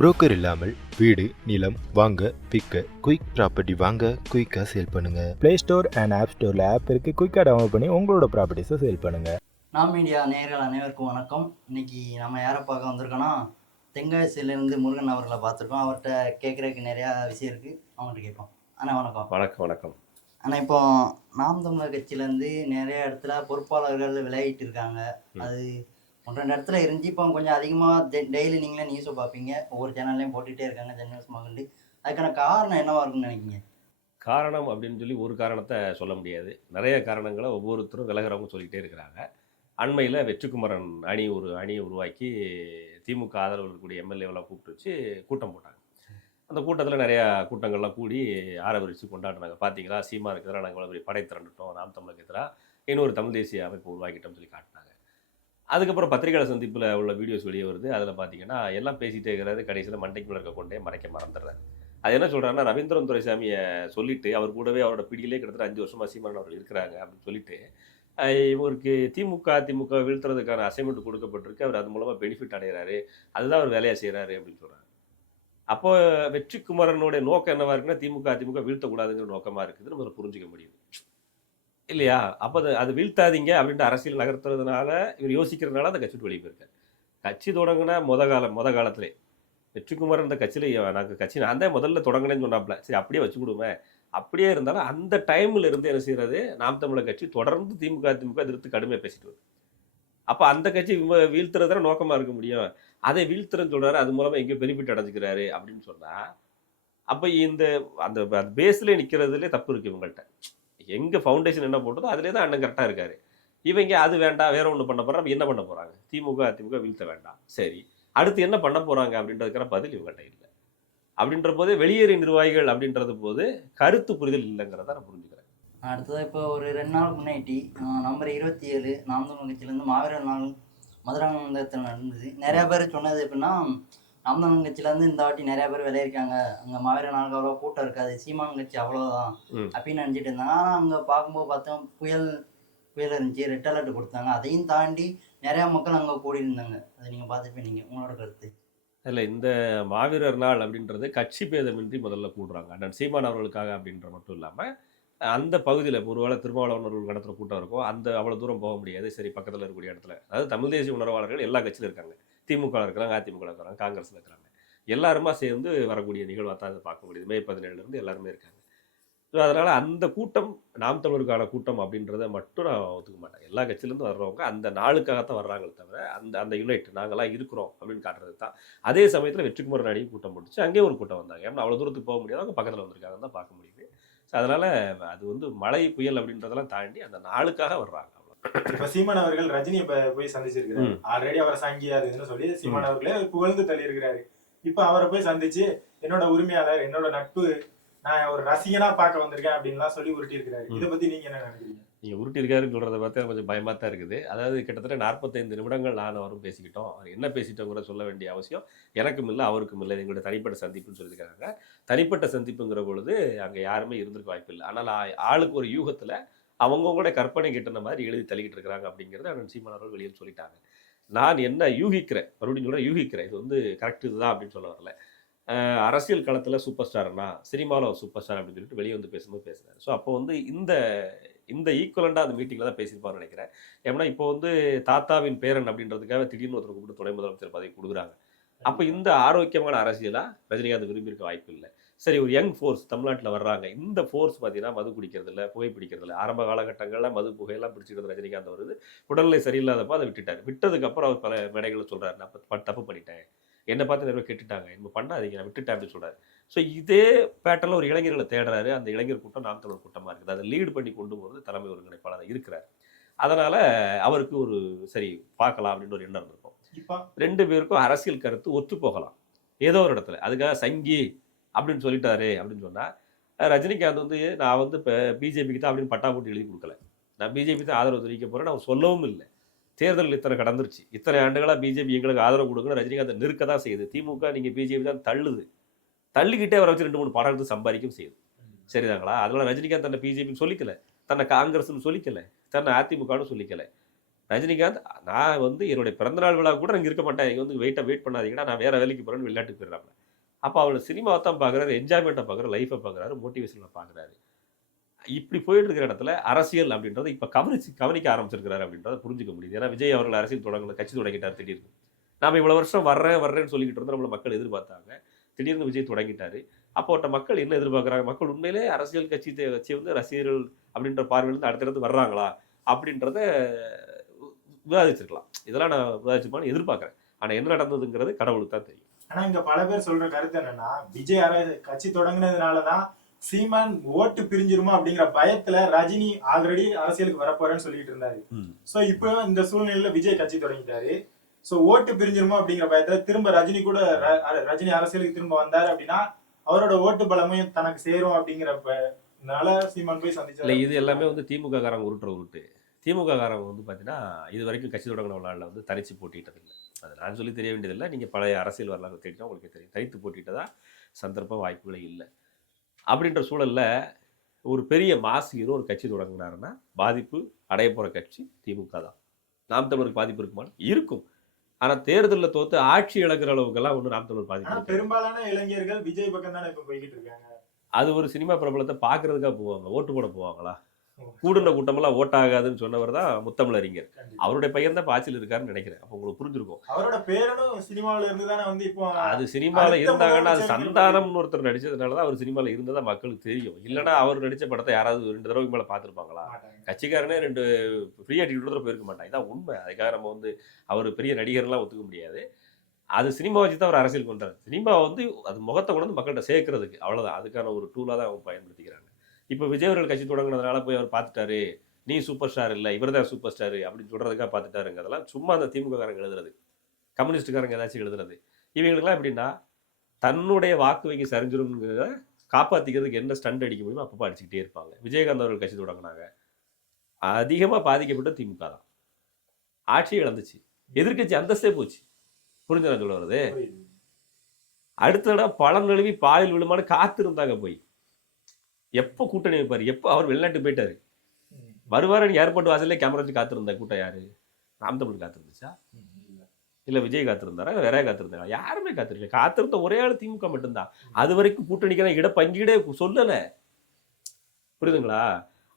Broker இல்லாமல் வீடு நிலம் வாங்க விற்க குயிக் ப்ராப்பர்ட்டி வாங்க குயிக்காக சேல் பண்ணுங்க. ப்ளே ஸ்டோர் அண்ட் ஆப் ஸ்டோரில் ஆப் இருக்குது. குயிக்காக டவுன்லோட் பண்ணி உங்களோட ப்ராப்பர்ட்டிஸை சேல் பண்ணுங்க. நாம் மீடியா நேயர்கள் அனைவருக்கும் வணக்கம். இன்னைக்கு நம்ம யாரை பார்க்க வந்திருக்கோன்னா தென்காசியிலேருந்து முருகன் அவர்களை பார்த்துருக்கோம். அவர்கிட்ட கேட்குறதுக்கு நிறையா விஷயம் இருக்குது, அவங்கள்ட்ட கேட்போம். அண்ணா வணக்கம். வணக்கம் வணக்கம். ஆனால் இப்போ நாம் தமிழர் கட்சியிலேருந்து நிறைய இடத்துல பொறுப்பாளர்கள் விலகிட்டு இருக்காங்க. அது ஒன்று ரெண்டு இடத்துல இருந்துச்சு. இப்போ கொஞ்சம் அதிகமாக டெய்லி நீங்களே நியூஸை பார்ப்பீங்க, ஒவ்வொரு சேனல்லையும் போட்டுகிட்டே இருக்காங்க, ஜென் நியூஸ் மகண்டு. அதுக்கான காரணம் என்னவா இருக்குன்னு நினைக்கிங்க? காரணம் அப்படின்னு சொல்லி ஒரு காரணத்தை சொல்ல முடியாது. நிறைய காரணங்களை ஒவ்வொருத்தரும் விலகிறவங்க சொல்லிகிட்டே இருக்கிறாங்க. அண்மையில் வெற்றிக்குமரன் ஒரு அணியை உருவாக்கி திமுக ஆதரவு இருக்கக்கூடிய எம்எல்ஏவெல்லாம் கூப்பிட்டு வச்சு கூட்டம் போட்டாங்க. அந்த கூட்டத்தில் நிறையா கூட்டங்கள்லாம் கூடி ஆரவரிச்சு கொண்டாடினாங்க. பார்த்தீங்களா, சீமா இருக்கிறதா நாங்கள் இவ்வளோ பெரிய படை திரண்டுட்டோம், நாம் தமிழுக்கு எதிராக இன்னொரு தமிழ் தேசிய அமைப்பு உருவாக்கிட்டோம்னு சொல்லி காட்டினாங்க. அதுக்கப்புறம் பத்திரிகையாளர் சந்திப்பில் உள்ள வீடியோஸ் வெளியே வருது. அதில் பார்த்தீங்கன்னா எல்லாம் பேசிகிட்டே இருக்கிறாரு, கடைசியில் மண்டைக்குள்ள இருக்க கொண்டே மறைக்க மறந்துடுறாரு. அது என்ன சொல்கிறாருன்னா, ரவீந்திரன் துரைசாமியை சொல்லிவிட்டு அவர் கூடவே அவரோட பிடியிலே கிட்டத்தட்ட 5 வருஷமாக சீமான் அவர்கள் இருக்கிறாங்க அப்படின்னு சொல்லிட்டு இவருக்கு அதிமுக வீழ்த்துறதுக்கான அசைன்மெண்ட் கொடுக்கப்பட்டிருக்கு, அவர் அது மூலமாக பெனிஃபிட் அடைகிறாரு, அதுதான் அவர் வேலையாக செய்கிறாரு அப்படின்னு சொல்கிறார். அப்போ வெற்றிக்குமரனுடைய நோக்கம் என்னவா இருக்குன்னா, அதிமுக வீழ்த்தக்கூடாதுங்கிற நோக்கமாக இருக்குதுன்னு நம்ம புரிஞ்சிக்க முடியுது இல்லையா? அப்போ அது வீழ்த்தாதீங்க அப்படின்ட்டு அரசியல் நகர்த்துறதுனால இவர் யோசிக்கிறதுனால அந்த கட்சி வெளியே போயிருக்காரு. கட்சி தொடங்கினா முத காலத்திலே வெற்றிக்குமரன் இந்த கட்சியில் நான் தான் முதல்ல தொடங்கினேன்னு சொன்னாப்ல. சரி அப்படியே வச்சு கொடுமே, அப்படியே இருந்தாலும் அந்த டைமில் இருந்து என்ன செய்கிறது, நாம் தமிழர் கட்சி தொடர்ந்து அதிமுக எதிர்த்து கடுமையாக பேசிட்டு வருது. அப்போ அந்த கட்சி வீழ்த்துறதுல நோக்கமாக இருக்க முடியும், அதை வீழ்த்துறன்னு சொல்கிறாரு, அது மூலமாக எங்கேயோ பெனிஃபிட் அடைஞ்சிக்கிறாரு அப்படின்னு சொன்னால், அப்போ அந்த பேஸ்லேயே நிற்கிறதுலே தப்பு இருக்குது இவங்கள்ட்ட. எங்கே ஃபவுண்டேஷன் என்ன போட்டதோ அதிலே தான் அண்ணன் கரெக்டாக இருக்காரு. இவங்க அது வேண்டாம், வேற ஒன்று பண்ண போகிறாங்க. என்ன பண்ண போகிறாங்க? அதிமுக வீழ்த்த வேண்டாம், சரி அடுத்து என்ன பண்ண போகிறாங்க அப்படின்றதுக்கான பதில் இவங்கள்ட்ட இல்லை. அப்படின்ற போதே வெளியேறிய நிர்வாகிகள் அப்படின்றது போது கருத்து புரிதல் இல்லைங்கிறத நான் புரிஞ்சுக்கிறேன். அடுத்ததாக இப்போ ஒரு 2 நாளுக்கு முன்னாடி நவம்பர் 27 நாம் தமிழர் கட்சியிலேருந்து மாவீரர் நாள் மதுராந்தகத்தில் நடந்தது. நிறையா பேர் சொன்னது எப்படின்னா, நாம் தமிழர் கட்சியிலேருந்து இந்த வாட்டி நிறையா பேர் விளையிருக்காங்க, அங்கே மாவீரர் நாளுக்கு அவ்வளோ கூட்டம் இருக்காது, சீமான் கட்சி அவ்வளோதான் அப்படின்னு நினச்சிட்டு இருந்தாங்க. ஆனால் அங்கே பார்க்கும்போது பார்த்தோம் புயல் இருந்துச்சு, ரெட் அலர்ட் கொடுத்தாங்க, அதையும் தாண்டி நிறையா மக்கள் அங்கே கூடி இருந்தாங்க. அதை நீங்கள் பார்த்துருப்பீங்க, உங்களோட கருத்து? இல்லை, இந்த மாவீரர் நாள் அப்படின்றது கட்சி பேதமின்றி முதல்ல கூடுறாங்க. அண்ணன் சீமான் அவர்களுக்காக அப்படின்ற மட்டும் இல்லாமல் அந்த பகுதியில் ஒருவேளை திருமாவளவர்கள் நடத்துகிற கூட்டம் இருக்கும், அந்த அவ்வளோ தூரம் போக முடியாது. சரி பக்கத்தில் இருக்கக்கூடிய இடத்துல, அதாவது தமிழ் தேசிய உணர்வாளர்கள் எல்லா கட்சியில் இருக்காங்க, திமுக இருக்கிறாங்க, அதிமுக இருக்கிறாங்க, காங்கிரஸில் இருக்கிறாங்க, எல்லாருமா சேர்ந்து வரக்கூடிய நிகழ்வாக தான் அதை பார்க்க முடியுது. மே 17 எல்லாருமே இருக்காங்க. ஸோ அதனால் அந்த கூட்டம் நாம் தமிழருக்கான கூட்டம் அப்படின்றத மட்டும் நான் ஒத்துக்க மாட்டேன். எல்லா கட்சியிலேருந்து வர்றவங்க அந்த நாளுக்காகத்தான் வர்றாங்களே தவிர அந்த யுனைட் நாங்களாம் இருக்கிறோம் அப்படின்னு காட்டுறது தான். அதே சமயத்தில் வெற்றிக்குமரன் அணியும் கூட்டம் போட்டுச்சு, அங்கேயும் ஒரு கூட்டம் வந்தாங்க. ஏன்னா அவ்வளோ தூரத்துக்கு போக முடியாது, அவங்க பக்கத்தில் வந்திருக்காங்கன்னு தான் பார்க்க முடியுது. ஸோ அதனால் அது மழை புயல் அப்படின்றதெல்லாம் தாண்டி அந்த நாளுக்காக வர்றாங்க. இப்ப சீமான் அவர்கள் ரஜினியை போய் சந்திச்சிருக்கிறாரு. ஆல்ரெடி அவரை சங்கியாதுன்னு சொல்லி சீமான் அவர்களே புகழ்ந்து தள்ளி இருக்கிறாரு. இப்ப அவரை போய் சந்திச்சு என்னோட உரிமையாளர், என்னோட நட்பு, நான் ஒரு ரசிகனா பார்க்க வந்திருக்கேன் அப்படின்லாம் சொல்லி உருட்டி இருக்கிறாரு. இதை பத்தி நீங்க என்ன நினைக்கிறீங்க? நீங்க உருட்டி இருக்காருன்னு சொல்றதை பார்த்தா கொஞ்சம் பயமா தான் இருக்குது. அதாவது கிட்டத்தட்ட 45 நிமிடங்கள் நான் அவரும் பேசிக்கிட்டோம். அவர் என்ன பேசிட்டோங்கிற சொல்ல வேண்டிய அவசியம் எனக்கும் இல்லை, அவருக்கும் இல்லை. எங்களோட தனிப்பட்ட சந்திப்புன்னு சொல்லியிருக்காங்க. தனிப்பட்ட சந்திப்புங்கிற பொழுது அங்கே யாருமே இருந்திருக்க வாய்ப்பு இல்லை. ஆனால் ஆளுக்கு ஒரு யூகத்தில் அவங்கவுங்களோட கற்பனை கிட்டன மாதிரி எழுதி தள்ளிக்கிட்டு இருக்கிறாங்க அப்படிங்கிறத அண்ணன் சீமான் அவர்கள் வெளியே சொல்லிட்டாங்க. நான் என்ன யூகிக்கிறேன், மறுபடியும் சொல்கிறேன், யூகிக்கிறேன், இது கரெக்ட் இதுதான் அப்படின்னு சொல்ல வரல. அரசியல் களத்தில் சூப்பர் ஸ்டார்னா சினிமாவில் சூப்பர் ஸ்டார் அப்படின்னு சொல்லிட்டு வெளியே வந்து பேசும்போது பேசுகிறார். ஸோ அப்போ இந்த ஈக்குவலண்டாக அந்த மீட்டிங்கில் தான் பேசியிருப்பான்னு நினைக்கிறேன். ஏன்னா இப்போ தாத்தாவின் பேரன் அப்படின்றதுக்காக திடீர்னு ஒருத்தர் கூப்பிட்டு துணை முதலமைச்சர் பதவி கொடுக்குறாங்க. அப்போ இந்த ஆரோக்கியமான அரசியலாக ரஜினிகாந்த் விரும்பியிருக்க வாய்ப்பு இல்லை. சரி, ஒரு யங் ஃபோர்ஸ் தமிழ்நாட்டில் வர்றாங்க. இந்த ஃபோர்ஸ் பார்த்தீங்கன்னா மது குடிக்கிறதில்ல, புகைப்பிடிக்கிறதில்ல. ஆரம்ப காலகட்டங்களில் மது புகையெல்லாம் பிடிச்சிக்கிறது ரஜினிகாந்த் வருது. உடல்நிலை சரியில்லாதப்போ அதை விட்டுட்டார். விட்டதுக்கப்புறம் அவர் பல மேடைகளில் சொல்கிறார், நான் தப்பு பண்ணிட்டேன், என்னை பார்த்து நிறைய கேட்டுட்டாங்க, என்ன பண்ணாதீங்க, நான் விட்டுட்டேன் அப்படின்னு சொல்கிறார். ஸோ இதே பேட்டர்னில் ஒரு இளைஞர்களை தேடுறாரு. அந்த இளைஞர் கூட்டம் நாம் தமிழர் கூட்டமாக இருக்குது. அதை லீடு பண்ணி கொண்டு போகிறது தலைமை ஒருங்கிணைப்பாளர் இருக்கிறார். அதனால் அவருக்கு ஒரு சரி பார்க்கலாம் அப்படின்னு ஒரு எண்ணம் இருந்திருக்கும். இப்போ 2 பேருக்கும் அரசியல் கருத்து ஒத்து போகலாம் ஏதோ ஒரு இடத்துல. அதுக்காக சங்கி அப்படின்னு சொல்லிட்டாரு அப்படின்னு சொன்னால், ரஜினிகாந்த் நான் இப்போ பிஜேபிக்கு தான் அப்படின்னு பட்டா போட்டு எழுதி கொடுக்கல, நான் பிஜேபி தான் ஆதரவு தெரிவிக்க போகிறேன் அவர் சொல்லவும் இல்லை. தேர்தல் இத்தனை கடந்துருச்சு, இத்தனை ஆண்டுகளாக பிஜேபி எங்களுக்கு ஆதரவு கொடுக்கணும், ரஜினிகாந்த் நிற்க தான் செய்யுது. திமுக நீங்கள் பிஜேபி தான் தள்ளிக்கிட்டே வர வச்சு 2-3 படம் எடுத்து சம்பாதிக்கும் செய்யுது. சரிதாங்களா? அதனால ரஜினிகாந்த் தன்னை பிஜேபின்னு சொல்லிக்கல, தன்னை காங்கிரஸ்ன்னு சொல்லிக்கல, தன்னை அதிமுகன்னு சொல்லிக்கல. ரஜினிகாந்த் நான் வந்து என்னுடைய பிறந்தநாள் விழா கூட இங்கே இருக்க மாட்டேன், இங்கே வந்து வெயிட் பண்ணாதீங்கன்னா நான் வேற வேலைக்கு போகிறேன்னு வெளிநாட்டுக்கு போயிடுறாங்க. அப்போ அவரோட சினிமாவை தான் பார்க்குறாரு, என்ஜாய்மெண்ட்டை பார்க்குறாரு, லைஃப்பை பார்க்குறாரு, மோட்டிவேஷனை பார்க்குறாரு. இப்படி போயிட்டு இருக்கிற இடத்துல அரசியல் அப்படின்றது இப்போ கவனிக்க ஆரம்பிச்சிருக்கிறாரு அப்படின்றத புரிஞ்சுக்க முடியுது. ஏன்னா விஜய் அவர்கள் அரசியல் கட்சி தொடங்கிட்டார் திடீர்னு. நாம இவ்வளோ வருஷம் வர்றேன்னு சொல்லிக்கிட்டு இருந்தோம், நம்மளை மக்கள் எதிர்பார்த்தாங்க. திடீர்னு விஜய் தொடங்கிட்டாரு. அப்போ மக்கள் என்ன எதிர்பார்க்குறாங்க, மக்கள் உண்மையிலே அரசியல் கட்சி வந்து ரசிகர்கள் அப்படின்ற பார்வையிலேருந்து அடுத்தடுத்து வர்றாங்களா அப்படின்றத விவாதிச்சிருக்கலாம். இதெல்லாம் நான் விவாதிச்சுப்பான்னு எதிர்பார்க்குறேன். ஆனால் என்ன நடந்ததுங்கிறது கடவுளுக்கு தான் தெரியும். ஆனா இங்க பல பேர் சொல்ற கருத்து என்னன்னா, விஜய் கட்சி தொடங்கினதுனாலதான் சீமான் ஓட்டு பிரிஞ்சிருமா அப்படிங்கிற பயத்துல ரஜினி ஆல்ரெடி அரசியலுக்கு வரப்போறேன்னு சொல்லிட்டு இருந்தாரு. சோ இப்போ இந்த சூழ்நிலையில விஜய் கட்சி தொடங்கிட்டாரு. சோ ஓட்டு பிரிஞ்சிருமா அப்படிங்கிற பயத்துல திரும்ப ரஜினி அரசியலுக்கு திரும்ப வந்தாரு அப்படின்னா அவரோட ஓட்டு பலமும் தனக்கு சேரும் அப்படிங்கிறனால சீமான் போய் சந்திச்சாரு. இது எல்லாமே வந்து திமுக காரங்க உருட்டுற உருட்டு. திமுக காரங்க வந்து பார்த்தீங்கன்னா இது வரைக்கும் கட்சி தொடங்கின நாளில் வந்து தனிச்சு போட்டிட்டதில்லை. அது நான் சொல்லி தெரிய வேண்டியதில்லை. நீங்கள் பழைய அரசியல் வரலாறு தேடினா உங்களுக்கு தெரியும். தனித்து போட்டிட்டதா சந்தர்ப்பம் வாய்ப்புகளே இல்லை. அப்படின்ற சூழலில் ஒரு பெரிய மாஸ் ஹீரோ ஒரு கட்சி தொடங்கினாருன்னா பாதிப்பு அடைய போகிற கட்சி திமுக தான். நாம் தமிழருக்கு பாதிப்பு இருக்குமான்னு இருக்கும். ஆனால் தேர்தலில் தோத்து ஆட்சி இழக்கிற அளவுக்கெல்லாம் ஒன்று நாம் தமிழர் பாதிப்பு. பெரும்பாலான இளைஞர்கள் விஜய் பக்கம் தானே இப்போ போய்கிட்டு இருக்காங்க. அது ஒரு சினிமா பிரபலத்தை பார்க்கறதுக்காக போவாங்க, ஓட்டு போட போவாங்களா? கூடுன கூட்டமெல்லாம் ஓட்டாகாதுன்னு சொன்னவர் தான் முத்தமிழறிஞர். அவருடைய பையன் தான் ஆட்சியில் இருக்காருன்னு நினைக்கிறேன். அப்போ உங்களுக்கு புரிஞ்சிருக்கும். அவரோட பேரனும் சினிமாவில இருந்து தானே வந்து இப்போ அது சினிமாவில் இருந்தாங்கன்னா அது சந்தானம்னு ஒருத்தர் நடிச்சதுனால தான் அவர் சினிமாவில் இருந்ததா மக்களுக்கு தெரியும். இல்லைன்னா அவர் நடிச்ச படத்தை யாராவது 2 தடவை மேலே பார்த்துருப்பாங்களா? கட்சிக்காரனே 2 ஃப்ரீயா டிக்கெட் போயிருக்க மாட்டாங்க. இதான் உண்மை. அதுக்காக நம்ம வந்து அவர் பெரிய நடிகர்லாம் ஒத்துக்க முடியாது. அது சினிமா வச்சு தான் அவர் அரசியல் கொண்டாரு. சினிமா வந்து அது முகத்தை கொண்டு வந்து மக்கள்கிட்ட சேர்க்கறதுக்கு, அவ்வளோதான். அதுக்கான ஒரு டூலாக தான் அவங்க பயன்படுத்திக்கிறாங்க. இப்போ விஜய் அவர்கள் கட்சி தொடங்கினதுனால போய் அவர் பார்த்துட்டாரு, நீ சூப்பர் ஸ்டார் இல்லை, இவர் தான் சூப்பர் ஸ்டார் அப்படின்னு சொல்கிறதுக்காக பார்த்துட்டாருங்க. அதெல்லாம் சும்மா அந்த திமுககாரங்க எழுதுறது, கம்யூனிஸ்டுக்காரங்க ஏதாச்சும் எழுதுறது. இவங்களுக்குலாம் எப்படின்னா தன்னுடைய வாக்கு வங்கி சரிஞ்சிரும்ங்கிறத காப்பாற்றிக்கிறதுக்கு என்ன ஸ்டண்ட் அடிக்க முடியுமோ அப்பப்போ அடிச்சுக்கிட்டே இருப்பாங்க. விஜயகாந்த் அவர்கள் கட்சி தொடங்கினாங்க, அதிகமாக பாதிக்கப்பட்ட திமுக தான். ஆட்சி இழந்துச்சு, எதிர்கட்சி அந்தஸ்தே போச்சு. புரிஞ்சு நான் சொல்ல வருது. அடுத்த தடவை பழம் நழுவி பாலில் விழுமான்னு காத்திருந்தாங்க. போய் எப்போ கூட்டணி வைப்பாரு, எப்போ அவர் வெளிநாட்டு போயிட்டாரு, வருவாரு ஏர்போர்ட் வாசல்ல கேமரா வச்சு காத்திருந்தா கூட்டம் யாரு? நாம் தமிழ் காத்திருந்துச்சா? இல்ல விஜய் காத்திருந்தாரா? வேற காத்திருந்தாங்க? யாருமே காத்திருக்கல. காத்திருந்த ஒரே ஆள் திமுக மட்டும்தான். அது வரைக்கும் கூட்டணிக்கான இடப்பங்கீடே சொல்லல. புரியுதுங்களா?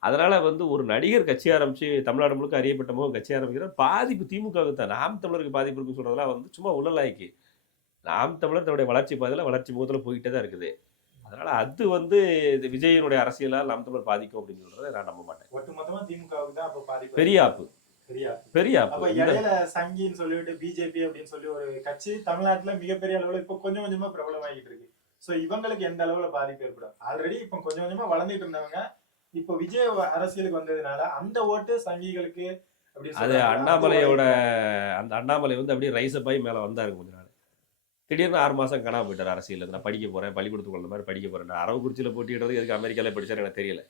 அதனால வந்து ஒரு நடிகர் கட்சி ஆரம்பிச்சு தமிழ்நாடு முழுக்க அறியப்பட்ட முகம் கட்சி ஆரம்பிக்கிற பாதிப்பு திமுகவுக்கு தான். நாம் தமிழருக்கு பாதிப்பு இருக்குன்னு சொல்றதெல்லாம் வந்து சும்மா உள்ளலாய்க்கு. நாம் தமிழர் தன்னுடைய வளர்ச்சி பாதையில வளர்ச்சி முகத்தில் போய்கிட்டே தான் இருக்குது. அதனால அது வந்து விஜயனுடைய அரசியலால் நாம் தமிழர் பாதிக்கும் அப்படின்னு சொல்றதை நான் நம்ப மாட்டேன். ஒட்டுமொத்தமா திமுகவுக்கு தான் அப்ப பாதிப்பு. பெரிய ஆப்பு. அப்ப இடையில சங்கின்னு சொல்லிட்டு பிஜேபி அப்படின்னு சொல்லி ஒரு கட்சி தமிழ்நாட்டுல மிகப்பெரிய அளவுல இப்ப கொஞ்சம் கொஞ்சமா பிரபலமாகிட்டு இருக்கு. சோ இவங்களுக்கு எந்த அளவுல பாதிப்பு ஏற்படும்? ஆல்ரெடி இப்ப கொஞ்சம் கொஞ்சமா வளர்ந்துட்டு இருந்தவங்க இப்போ விஜய் அரசியலுக்கு வந்ததுனால அந்த ஓட்டு சங்கிகளுக்கு அது அண்ணாமலையோட அந்த அண்ணாமலை வந்து அப்படியே ரைஸ் ஆகி மேல வந்தாரு கொஞ்ச நாள். திடீர்னு 6 மாசம் காணாம போயிட்டார் அரசியல். நான் படிக்க போறேன், பள்ளிக்கூடத்துக்கு வந்த மாதிரி படிக்க போறேன். அரவக்குறிச்சியில் போட்டிடுறது எதுக்கு அமெரிக்காவில் படிச்சாரு எனக்கு தெரியல.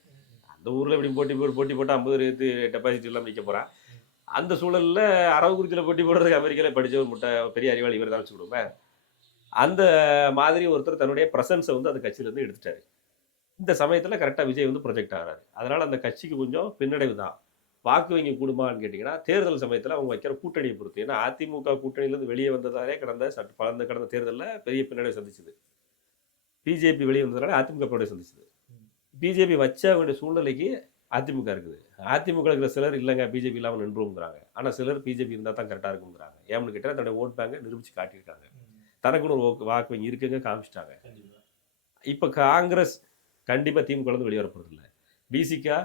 அந்த ஊர்ல இப்படி போட்டி போட்டு 50 டெபாசிட் எல்லாம் நிற்க போறான். அந்த சூழல்ல அரவக்குறிச்சியில் போட்டி போடுறதுக்கு அமெரிக்காவில் படிச்ச ஒரு பெரிய அறிவாளி இவர் தான் வச்சு கொடுப்பேன். அந்த மாதிரி ஒருத்தர் தன்னுடைய பிரசன்ஸை வந்து அந்த கட்சியிலேருந்து எடுத்துட்டாரு. இந்த சமயத்தில் கரெக்டாக விஜய் வந்து ப்ரொஜெக்ட் ஆகிறாரு. அதனால் அந்த கட்சிக்கு கொஞ்சம் பின்னடைவு தான். வாக்கு வங்கி கூடுமான்னு கேட்டிங்கன்னா தேர்தல் சமயத்தில் அவங்க வைக்கிற கூட்டணியை பொறுத்து. ஏன்னா அதிமுக கூட்டணியிலேருந்து வெளியே வந்ததாலே கடந்த தேர்தலில் பெரிய பின்னடைவு சந்திச்சுது. பிஜேபி வெளியே வந்ததுனால அதிமுக பின்னடைவு சந்திச்சுது. பிஜேபி வச்ச வேண்டிய சூழ்நிலைக்கு அதிமுக இருக்குது. அதிமுக இருக்கிற சிலர் இல்லைங்க பிஜேபி இல்லாமல் நின்றுங்கிறாங்க. ஆனால் சிலர் பிஜேபி இருந்தால் தான் கரெக்டாக இருக்குங்கிறாங்க. ஏன்னு கேட்டால் தன்னுடைய ஓட் பேங்கை நிரூபித்து காட்டியிருக்காங்க. தனக்குன்னு ஒரு வாக்கு வங்கி இருக்குங்க காமிச்சிட்டாங்க. இப்போ காங்கிரஸ் கண்டிப்பாக திமுக வெளியே வரப்போறதில்லை. பிசிகா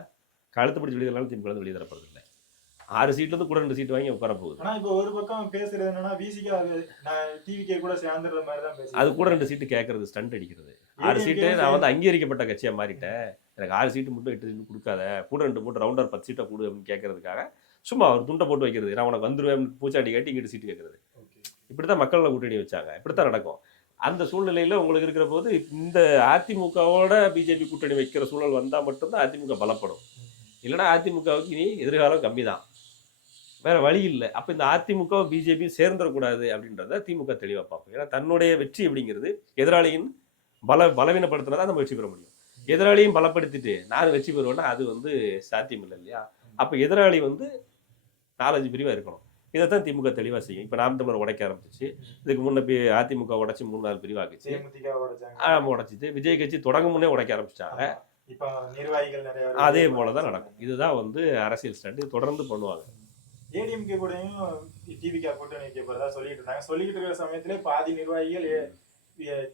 கழுத்து பிடிச்சி வெளியே திமுக வெளியே தரப்போறதில்லை. 6 சீட்லேருந்து கூட 2 சீட் வாங்கி உட்கார போகுது. ஆனால் இப்போ ஒரு பக்கம் பேசுறது என்னன்னா பிசிகா டிவிகே கூட சேர்ந்துற மாதிரி தான் பேசுது. அது கூட 2 சீட்டு கேட்கறது, ஸ்டண்ட் அடிக்கிறது. 6 சீட்டு நான் வந்து அங்கீகரிக்கப்பட்ட கட்சியாக மாறிட்டேன், எனக்கு 6 சீட்டு மட்டும் 8 சீட்டு கொடுக்காத, கூட 2 போட்டு ரவுண்டர் 10 சீட்டை கொடு அப்படின்னு கேட்கறதுக்காக சும்மா அவர் துண்டை போட்டு வைக்கிறது. நான் உனக்கு வந்துடுவேன் பூச்சாண்டி கேட்டு இங்கிட்டு சீட்டு கேட்கறது. இப்படி தான் மக்களில் கூட்டணி வச்சாங்க. இப்படித்தான் நடக்கும். அந்த சூழ்நிலையில் உங்களுக்கு இருக்கிற போது இந்த அதிமுகவோட பிஜேபி கூட்டணி வைக்கிற சூழல் வந்தால் மட்டும்தான் அதிமுக பலப்படும். இல்லைனா அதிமுகவுக்கு இனி எதிர்காலம் கம்மி தான், வேற வழி இல்லை. அப்போ இந்த அதிமுக பிஜேபி சேர்ந்துடக்கூடாது அப்படின்றத திமுக தெளிவாக பார்ப்போம். ஏன்னா தன்னுடைய வெற்றி அப்படிங்கிறது எதிராளியின் பலவீனப்படுத்தினா தான் நம்ம வெற்றி பெற முடியும். எதிராளியும் பலப்படுத்திட்டு நான் வெற்றி பெறுவேன்னா அது வந்து சாத்தியம் இல்லை இல்லையா? அப்போ எதிராளி வந்து 4-5 பிரிவாக இருக்கணும். இதைத்தான் திமுக தெளிவாக செய்யும். இப்போ நாம் தமிழர் உடைக்க ஆரம்பிச்சிச்சு. இதுக்கு முன்னே அதிமுக உடைச்சி 3-4 பிரிவாக்குச்சு. ஆமாம், உடைச்சிச்சு. விஜய் கட்சி தொடங்கும் முன்னே உடைக்க ஆரம்பிச்சிட்டாங்க. இப்போ நிர்வாகிகள் நிறைய அதே போல தான் நடக்கும். இதுதான் அரசியல் ஸ்டாண்ட். இது தொடர்ந்து பண்ணுவாங்க. ஏடிஎம்கே கூடயும் டிவிகே கூட்டணி வைக்க போறதா சொல்லிட்டு இருந்தாங்க. சொல்லிட்டு இருக்கிற சமயத்திலே பாதி நிர்வாகிகள்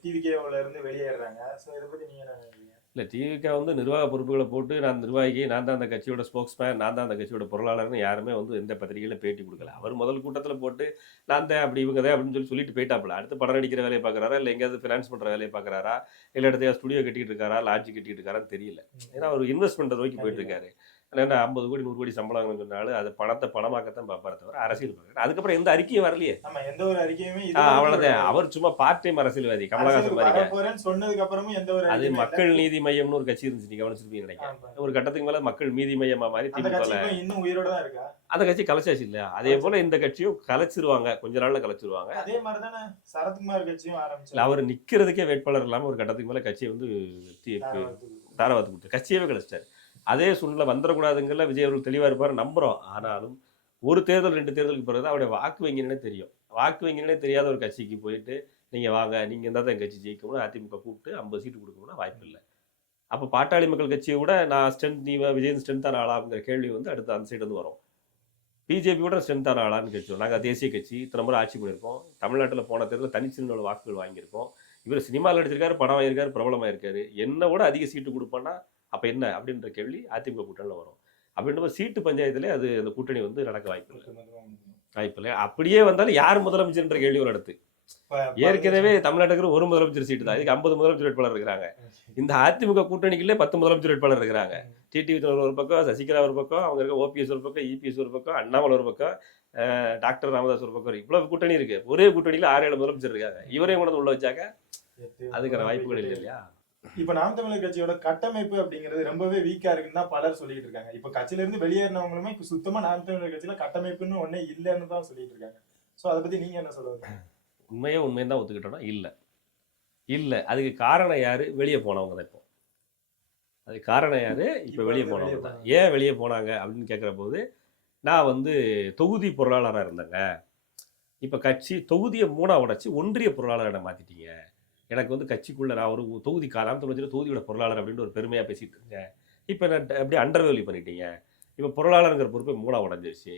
டிவிகேல இருந்து வெளியேறாங்க. ஸோ இதை பத்தி நீங்க என்ன நினைக்கிறீங்க? இல்லை, டிவிகே நிர்வாக பொறுப்புகளை போட்டு நான் நிர்வாகி, நான் தான் அந்த கட்சியோட ஸ்போக்ஸ்மேன், நான் தான் அந்த கட்சியோட பொருளாளர்னு யாருமே எந்த பத்திரிகையில பேட்டி கொடுக்கல. அவர் முதல் கூட்டத்தில் போட்டு நான் தான் அப்படி இவங்க தான் அப்படின்னு சொல்லிட்டு போயிட்டாப்புல. அடுத்து படம் நடிக்கிற வேலையை பார்க்குறாரா, இல்லை எங்கேயாவது ஃபினான்ஸ் பண்ணுற வேலையை பார்க்குறாரா, இல்லை இடத்தையா ஸ்டுடியோ கட்டிக்கிட்டு இருக்காரா, லாட்ஜ் கட்டிக்கிட்டு இருக்காரான்னு தெரியல. ஏன்னா அவர் இன்வெஸ்ட்மெண்ட்டை நோக்கி போயிட்டு இருக்காரு. ஏன்னா 50 கோடி 100 கோடி சம்பளம் சொன்னாலும் அது பணத்தை பணமாக்கத்தான் பார்ப்பாரு தவிர அரசியல் பார்க்குறாரு. அதுக்கப்புறம் எந்த அறிக்கையும் வரலையே. எந்த ஒரு அறிக்கையுமே அவ்வளோதான். அவர் சும்மா பார்ட் டைம் அரசியல்வாதி. கமலஹாசன் மாதிரி சொன்னதுக்கு அப்புறமும் எந்த ஒரு அது மக்கள் நீதி மையம்னு ஒரு கட்சி இருந்துச்சு, நீங்க கவனிச்சிருப்பீங்க நினைக்கிறேன். ஒரு கட்டத்துக்கு மேல மக்கள் நீதி மையமா மாதிரி திமுக இன்னும் உயிரோட தான் இருக்கா? அந்த கட்சி கலைச்சாச்சு இல்லையா? அதே போல இந்த கட்சியும் கலைச்சிருவாங்க, கொஞ்ச நாள்ல கலைச்சிருவாங்க. அதே மாதிரி தானே சரத்குமார் கட்சியும் ஆரம்பிச்சு. அவர் நிக்கிறதுக்கே வேட்பாளர் இல்லாம ஒரு கட்டத்துக்கு மேல கட்சியை தாராவாத்து கொடுத்து கட்சியவே கலைச்சிட்டாரு. அதே சூழ்நிலை வந்துடக்கூடாதுங்கிற விஜய் அவர்கள் தெளிவா இருப்பாரு நம்புறோம். ஆனாலும் ஒரு தேர்தல் 2 தேர்தலுக்கு பிறகு அவருடைய வாக்கு வங்கினே தெரியும். வாக்கு வங்கினே தெரியாத ஒரு கட்சிக்கு போயிட்டு நீங்க வாங்க, நீங்க இருந்தால் தான் என் கட்சி ஜெயிக்கணும், அதிமுக கூப்பிட்டு 50 சீட்டு கொடுக்கணும்னா வாய்ப்பு இல்லை. அப்போ பாட்டாளி மக்கள் கட்சியை விட நான் ஸ்ட்ரென்த், நீ விஜய் ஸ்ட்ரென்த்தான ஆளாங்கிற கேள்வி அடுத்து அந்த சைடு வரும். பிஜேபியோட ஸ்ட்ரென்த்தான ஆளான்னு கேட்குறோம். நாங்கள் தேசிய கட்சி இத்தனை முறை ஆட்சி பண்ணியிருக்கோம். தமிழ்நாட்டில் போன தேர்தலில் தனிச்சின்னோட வாக்குகள் வாங்கியிருக்கோம். இவர் சினிமாவில் நடிச்சிருக்காரு, படம் வாங்கியிருக்காரு, பிரபலமாயிருக்காரு. என்ன விட அதிக சீட்டு கொடுப்போன்னா அப்போ என்ன அப்படின்ற கேள்வி அதிமுக கூட்டணியில் வரும். அப்படின்ற சீட்டு பஞ்சாயத்துல அந்த கூட்டணி நடக்க வாய்ப்பில்லை. அப்படியே வந்தாலும் யார் முதலமைச்சர்ன்ற கேள்வி ஒரு இடத்து. ஏற்கனவே தமிழ்நாட்டுக்கு ஒரு முதலமைச்சர் சீட்டு தான். இதுக்கு 50 முதலமைச்சர் வேட்பாளர் இருக்கிறாங்க. இந்த அதிமுக கூட்டணிக்குள்ளே 10 முதலமைச்சர் வேட்பாளர் இருக்கிறாங்க. டிடிவி ஒரு பக்கம், சசிகலா ஒரு பக்கம், அவங்க இருக்க ஓபிஎஸ் ஒரு பக்கம், இபிஎஸ் ஒரு பக்கம், அண்ணாமலை ஒரு பக்கம், டாக்டர் ராமதாஸ் ஒரு பக்கம். இவ்வளவு கூட்டணி இருக்கு. ஒரே கூட்டணியில 6-7 முதலமைச்சர் இருக்காங்க. இவரையும் கொண்டு உள்ள வச்சாக்க அதுக்கான வாய்ப்புகள் இல்லை இல்லையா? இப்ப நாம் தமிழர் கட்சியோட கட்டமைப்பு அப்படிங்கிறது ரொம்பவே வீக்கா இருக்குன்னு தான் பலர் சொல்லிட்டு இருக்காங்க. இப்ப கட்சியில இருந்து வெளியேறினவங்களுமே இப்ப சுத்தமா நாம் தமிழர் கட்சியில கட்டமைப்புன்னு ஒன்னே இல்லைன்னு தான் சொல்லிட்டு இருக்காங்க. சோ அதை பத்தி நீங்க என்ன சொல்லுவீங்க? உண்மையும் தான் ஒத்துக்கிட்டோம்னா இல்லை. அதுக்கு காரணம் யாரு? வெளியே போனவங்க தான். இப்போ அதுக்கு காரணம் யாரு? இப்போ வெளியே போனவங்க தான். ஏன் வெளியே போனாங்க அப்படின்னு கேட்குற போது, நான் தொகுதி பொருளாளராக இருந்தேங்க. இப்போ கட்சி தொகுதியை 3ஆ உடைச்சி ஒன்றிய பொருளாளரை மாற்றிட்டீங்க. எனக்கு கட்சிக்குள்ளே நான் ஒரு தொகுதி தொகுதியோட பொருளாளர் அப்படின்ட்டு ஒரு பெருமையாக பேசிகிட்டு இருக்கேன். இப்போ நான் அப்படியே அண்டர்வேல்யூ பண்ணிட்டீங்க. இப்போ பொருளாளருங்கிற பொறுப்பை 3ஆ உடஞ்சிருச்சு.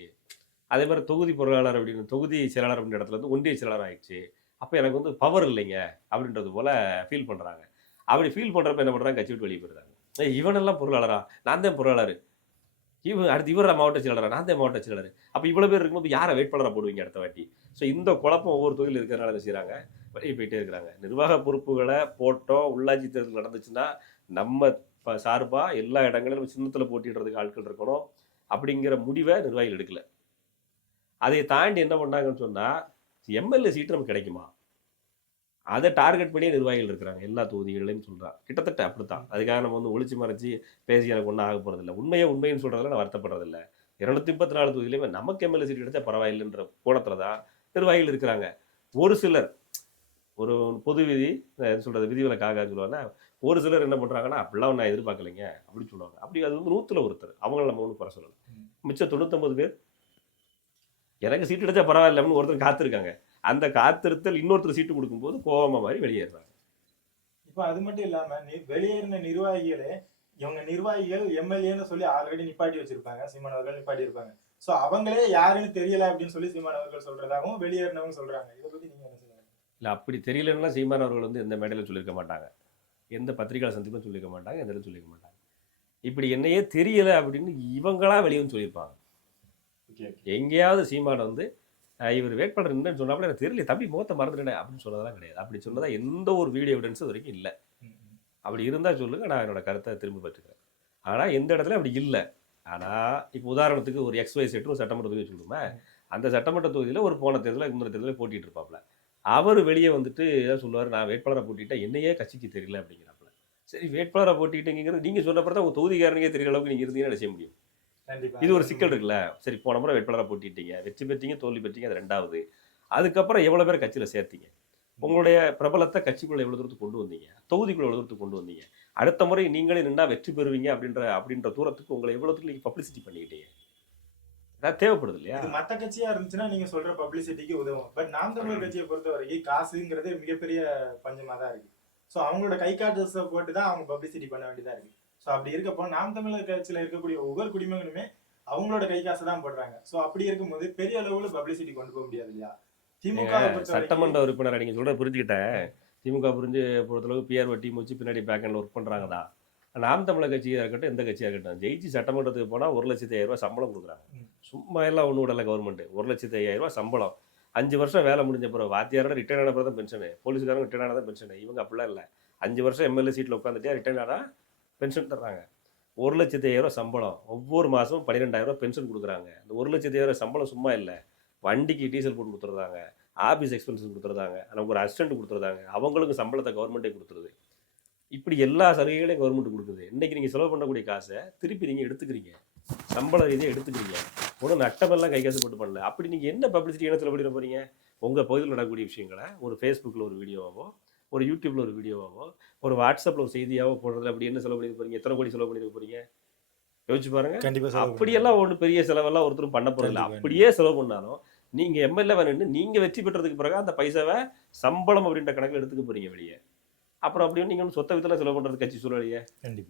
அதே மாதிரி தொகுதி பொருளாளர் அப்படின்னு தொகுதி செயலாளர் அப்படின்ற இடத்துல ஒன்றிய செயலாளர் ஆயிடுச்சு. அப்போ எனக்கு பவர் இல்லைங்க அப்படின்றது போல் ஃபீல் பண்ணுறாங்க. அப்படி ஃபீல் பண்ணுறப்ப என்ன பண்ணுறாங்க? கட்சி விட்டு வெளியே போயிடுறாங்க. இவனெல்லாம் பொருளாளரா? நான் தான் பொருளாளர். அடுத்து இவர் மாவட்ட செயலாளரா? நான் தான் மாவட்ட செயலாளர். அப்போ இவ்வளோ பேர் இருக்கும்போது யாரை வேட்பாளராக போடுவீங்க அடுத்த வாட்டி? ஸோ இந்த குழப்பம் ஒவ்வொரு தொகுதியில் இருக்கிறனால என்ன செய்கிறாங்க? வெளியே போயிட்டே இருக்கிறாங்க. நிர்வாக பொறுப்புகளை போட்டோம். உள்ளாட்சி தேர்தல் நடந்துச்சுன்னா நம்ம சார்பாக எல்லா இடங்களிலும் சின்னத்தில் போட்டிடுறதுக்கு ஆட்கள் இருக்கணும் அப்படிங்கிற முடிவை நிர்வாகிகள் எடுக்கல. அதை தாண்டி என்ன பண்ணாங்கன்னு சொன்னால், எம்எல்ஏ சீட்டு நமக்கு கிடைக்குமா, அதை டார்கெட் பண்ணி நிர்வாகிகள் இருக்கிறாங்க எல்லா தொகுதிகளையும் சொல்கிறாங்க. கிட்டத்தட்ட அப்படித்தான். அதுக்காக நம்ம ஒளிச்சு மறைச்சி பேசி எனக்கு ஒன்றும் ஆக போகிறதில்ல. உண்மைன்னு சொல்கிறதில்ல, நான் வருத்தப்படுறதில்லை. 234 தொகுதியிலையுமே நமக்கு எம்எல்ஏ சீட்டு கிடைச்சா பரவாயில்லைன்ற கோணத்தில் தான் நிர்வாகிகள் இருக்கிறாங்க. ஒரு சிலர் ஒரு பொது விதி சொல்கிறது விதிவிலக்காக சொல்லுவாங்கன்னா, ஒரு சிலர் என்ன பண்ணுறாங்கன்னா, அப்படிலாம் நான் எதிர்பார்க்கலைங்க அப்படின்னு சொல்லுவாங்க. அப்படி அது 100ல் ஒருத்தர். அவங்கள நம்ம ஒன்றும் குறை சொல்லலாம். மிச்சம் 99 பேர் எனக்கு சீட்டு கிடைச்சா பரவாயில்லன்னு ஒருத்தர் காத்திருக்காங்க. அந்த காத்திருத்தல் இன்னொருத்தர் சீட்டு கொடுக்கும்போது கோவமா மாதிரி வெளியேறாங்க. இப்போ அது மட்டும் இல்லாம வெளியேறின நிர்வாகிகளே இவங்க நிர்வாகிகள் எம்எல்ஏன்னு சொல்லி ஆல்ரெடி நிப்பாட்டி வச்சிருப்பாங்க. சீமான் அவர்கள் நிப்பாட்டி இருப்பாங்க. ஸோ அவங்களே யாருன்னு தெரியல அப்படின்னு சொல்லி சீமான் அவர்கள் சொல்றதாகவும் வெளியேறினவங்க சொல்றாங்க. இதை பத்தி நீங்க என்ன சொல்லுங்க? இல்லை, அப்படி தெரியலன்னா சீமான் அவர்கள் எந்த மேடையில் சொல்லியிருக்க மாட்டாங்க, எந்த பத்திரிகை சந்திப்பும் சொல்லியிருக்க மாட்டாங்க, எந்த இடத்துல சொல்லியிருக்க மாட்டாங்க. இப்படி என்னையே தெரியல அப்படின்னு இவங்களா வெளியும் சொல்லியிருப்பாங்க. எங்கேயாவது சீமான் இவர் வேட்பாளர் என்னன்னு சொன்னாப்புல எனக்கு தெரியல, தம்பி முகத்தை மறந்துட்டேன் அப்படின்னு சொன்னதெல்லாம் கிடையாது. அப்படி சொன்னதா எந்த ஒரு வீடியோ எவிடன்ஸ் வரைக்கும் இல்லை. அப்படி இருந்தால் சொல்லுங்க, நான் என்னோட கருத்தை திரும்ப பெற்றுக்கிறேன். ஆனால் எந்த இடத்துல அப்படி இல்லை. ஆனால் இப்போ உதாரணத்துக்கு ஒரு XY செட்டு ஒரு சட்டமன்ற தொகுதி சொல்லுமே, அந்த சட்டமன்ற தொகுதியில் ஒரு போன தேர்தலில் முந்தின தேர்தலில் போட்டிட்டு இருப்பாப்புல. அவர் வெளியே ஏதாவது சொல்லுவார், நான் வேட்பாளரை போட்டிட்டேன் என்னையே கட்சிக்கு தெரியல அப்படிங்கிறாப்புல. சரி, வேட்பாளரை போட்டிட்டேங்கிறது நீங்கள் சொன்னப்பறம் உங்கள் தொகுதிக்காரனுக்கே தெரியற அளவுக்கு நீங்கள் இருந்தீங்கன்னா என்ன செய்ய முடியும்? இது ஒரு சிக்கல் இருக்குல்ல. சரி, போன முறை வேட்பாளரை போட்டிட்டீங்க, வெற்றி பெற்றீங்க, தோல்வி பெற்றீங்க, அது 2வது. அதுக்கப்புறம் எவ்வளோ பேர் கட்சியில் சேர்த்தீங்க? உங்களுடைய பிரபலத்தை கட்சிக்குள்ள எவ்வளோ தூரத்துக்கு கொண்டு வந்தீங்க? தொகுதிக்குள்ள எவ்வளோ தூரத்துக்கு கொண்டு வந்தீங்க? அடுத்த முறை நீங்களே நின்னா வெற்றி பெறுவீங்க அப்படின்ற தூரத்துக்கு உங்களை எவ்வளோத்துக்கு நீங்கள் பப்ளிசிட்டி பண்ணிக்கிட்டீங்க? அதான் தேவைப்படுது இல்லையா? இது மத்த கட்சியா இருந்துச்சுன்னா நீங்க சொல்ற பப்ளிசிட்டிக்கு உதவும். பட் நாம் தமிழர் கட்சியை பொறுத்த வரைக்கும் காசுங்கிறது மிகப்பெரிய பஞ்சமா தான் இருக்கு. ஸோ அவங்களோட கை காட்டு போட்டு தான் அவங்க பப்ளிசிட்டி பண்ண வேண்டியதா இருக்கு. ஸோ அப்படி இருக்கப்போ நாம் தமிழர் கட்சியில இருக்கக்கூடிய ஒவ்வொரு குடிமகனுமே அவங்களோட கை காசு தான் போடுறாங்க. ஸோ அப்படி இருக்கும்போது பெரிய அளவுல பப்ளிசிட்டி கொண்டு போக முடியாது இல்லையா? திமுக சட்டமன்ற உறுப்பினர் நீங்க சொல்ற புரிஞ்சுக்கிட்டேன். திமுக புரிஞ்சு பொறுத்தளவுக்கு பிஆர்ஓ டீம் வச்சு பின்னாடி பேக்ஹெண்ட்ல ஒர்க் பண்றாங்க தான். நாம் தமிழர் கட்சியாக இருக்கட்டும், எந்த கட்சியாக இருக்கட்டும், ஜெயிச்சு சட்டமன்றத்துக்கு போனால் 1,05,000 சம்பளம் கொடுக்குறாங்க. சும்மா எல்லாம் ஒன்றும் விடலை கவர்மெண்ட். 1,05,000 சம்பளம். 5 வருஷம் வேலை முடிஞ்ச பிறகு வாத்தியாரோட ரிட்டையர் ஆன பிறகு தான் பென்ஷனு. போலீஸ்காரங்க ரிட்டையர் ஆனால் தான் பென்ஷனு. இவங்க அப்படிலாம் இல்லை. 5 வருஷம் எம்எல்ஏ சீட்டில் உட்காந்துட்டே ரிட்டையர் ஆனால் பென்ஷன் தர்றாங்க. 1,05,000 சம்பளம். ஒவ்வொரு மாதமும் 12,000 பென்ஷன் கொடுக்குறாங்க. அந்த 1,05,000 சம்பளம் சும்மா இல்லை. வண்டிக்கு டீசல் போட்டு கொடுத்துருந்தாங்க, ஆஃபீஸ் எக்ஸ்பென்சஸ் கொடுத்துருந்தாங்க, நமக்கு ஒரு அசிஸ்டன்ட் கொடுத்துருந்தாங்க, அவங்களுக்கு சம்பளத்தை கவர்மெண்ட்டே கொடுத்துருது. இப்படி எல்லா சலுகைகளையும் கவர்மெண்ட் கொடுக்குது. இன்றைக்கி நீங்கள் செலவு பண்ணக்கூடிய காசை திருப்பி நீங்கள் எடுத்துக்கிறீங்க, சம்பள ரீதியாக எடுத்துக்கிறீங்க. ஒன்றும் நட்டமெல்லாம் கை காசு போட்டு பண்ணல. அப்படி நீங்கள் என்ன பப்ளிசிட்டி என்ன செலவு பண்ண போகிறீங்க? உங்கள் பகுதியில் நடக்கக்கூடிய விஷயங்களை ஒரு ஃபேஸ்புக்கில் ஒரு வீடியோவாவோ, ஒரு யூடியூப்பில் ஒரு வீடியோவாவோ, ஒரு வாட்ஸ்அப்பில் ஒரு செய்தியாவோ போடுறது. அப்படி என்ன செலவு பண்ணி போகிறீங்க? எத்தனை கோடி செலவு பண்ணிட்டு போகிறீங்க? யோசிச்சு பாருங்க. கண்டிப்பாக அப்படியெல்லாம் ஒன்றும் பெரிய செலவெல்லாம் ஒருத்தரும் பண்ண போகிறதில்ல. அப்படியே செலவு பண்ணாலும் நீங்கள் எம்எல்ஏ வேணுன்னு நீங்கள் வெற்றி பெற்றதுக்கு பிறகு அந்த பைசாவை சம்பளம் அப்படின்ற கணக்கில் எடுத்துக்க போகிறீங்க வெளியே. அப்புறம் அப்படின்னு நீங்கள் சொத்த விதத்தில் செலவு பண்ணுறது கட்சி சூழலையே.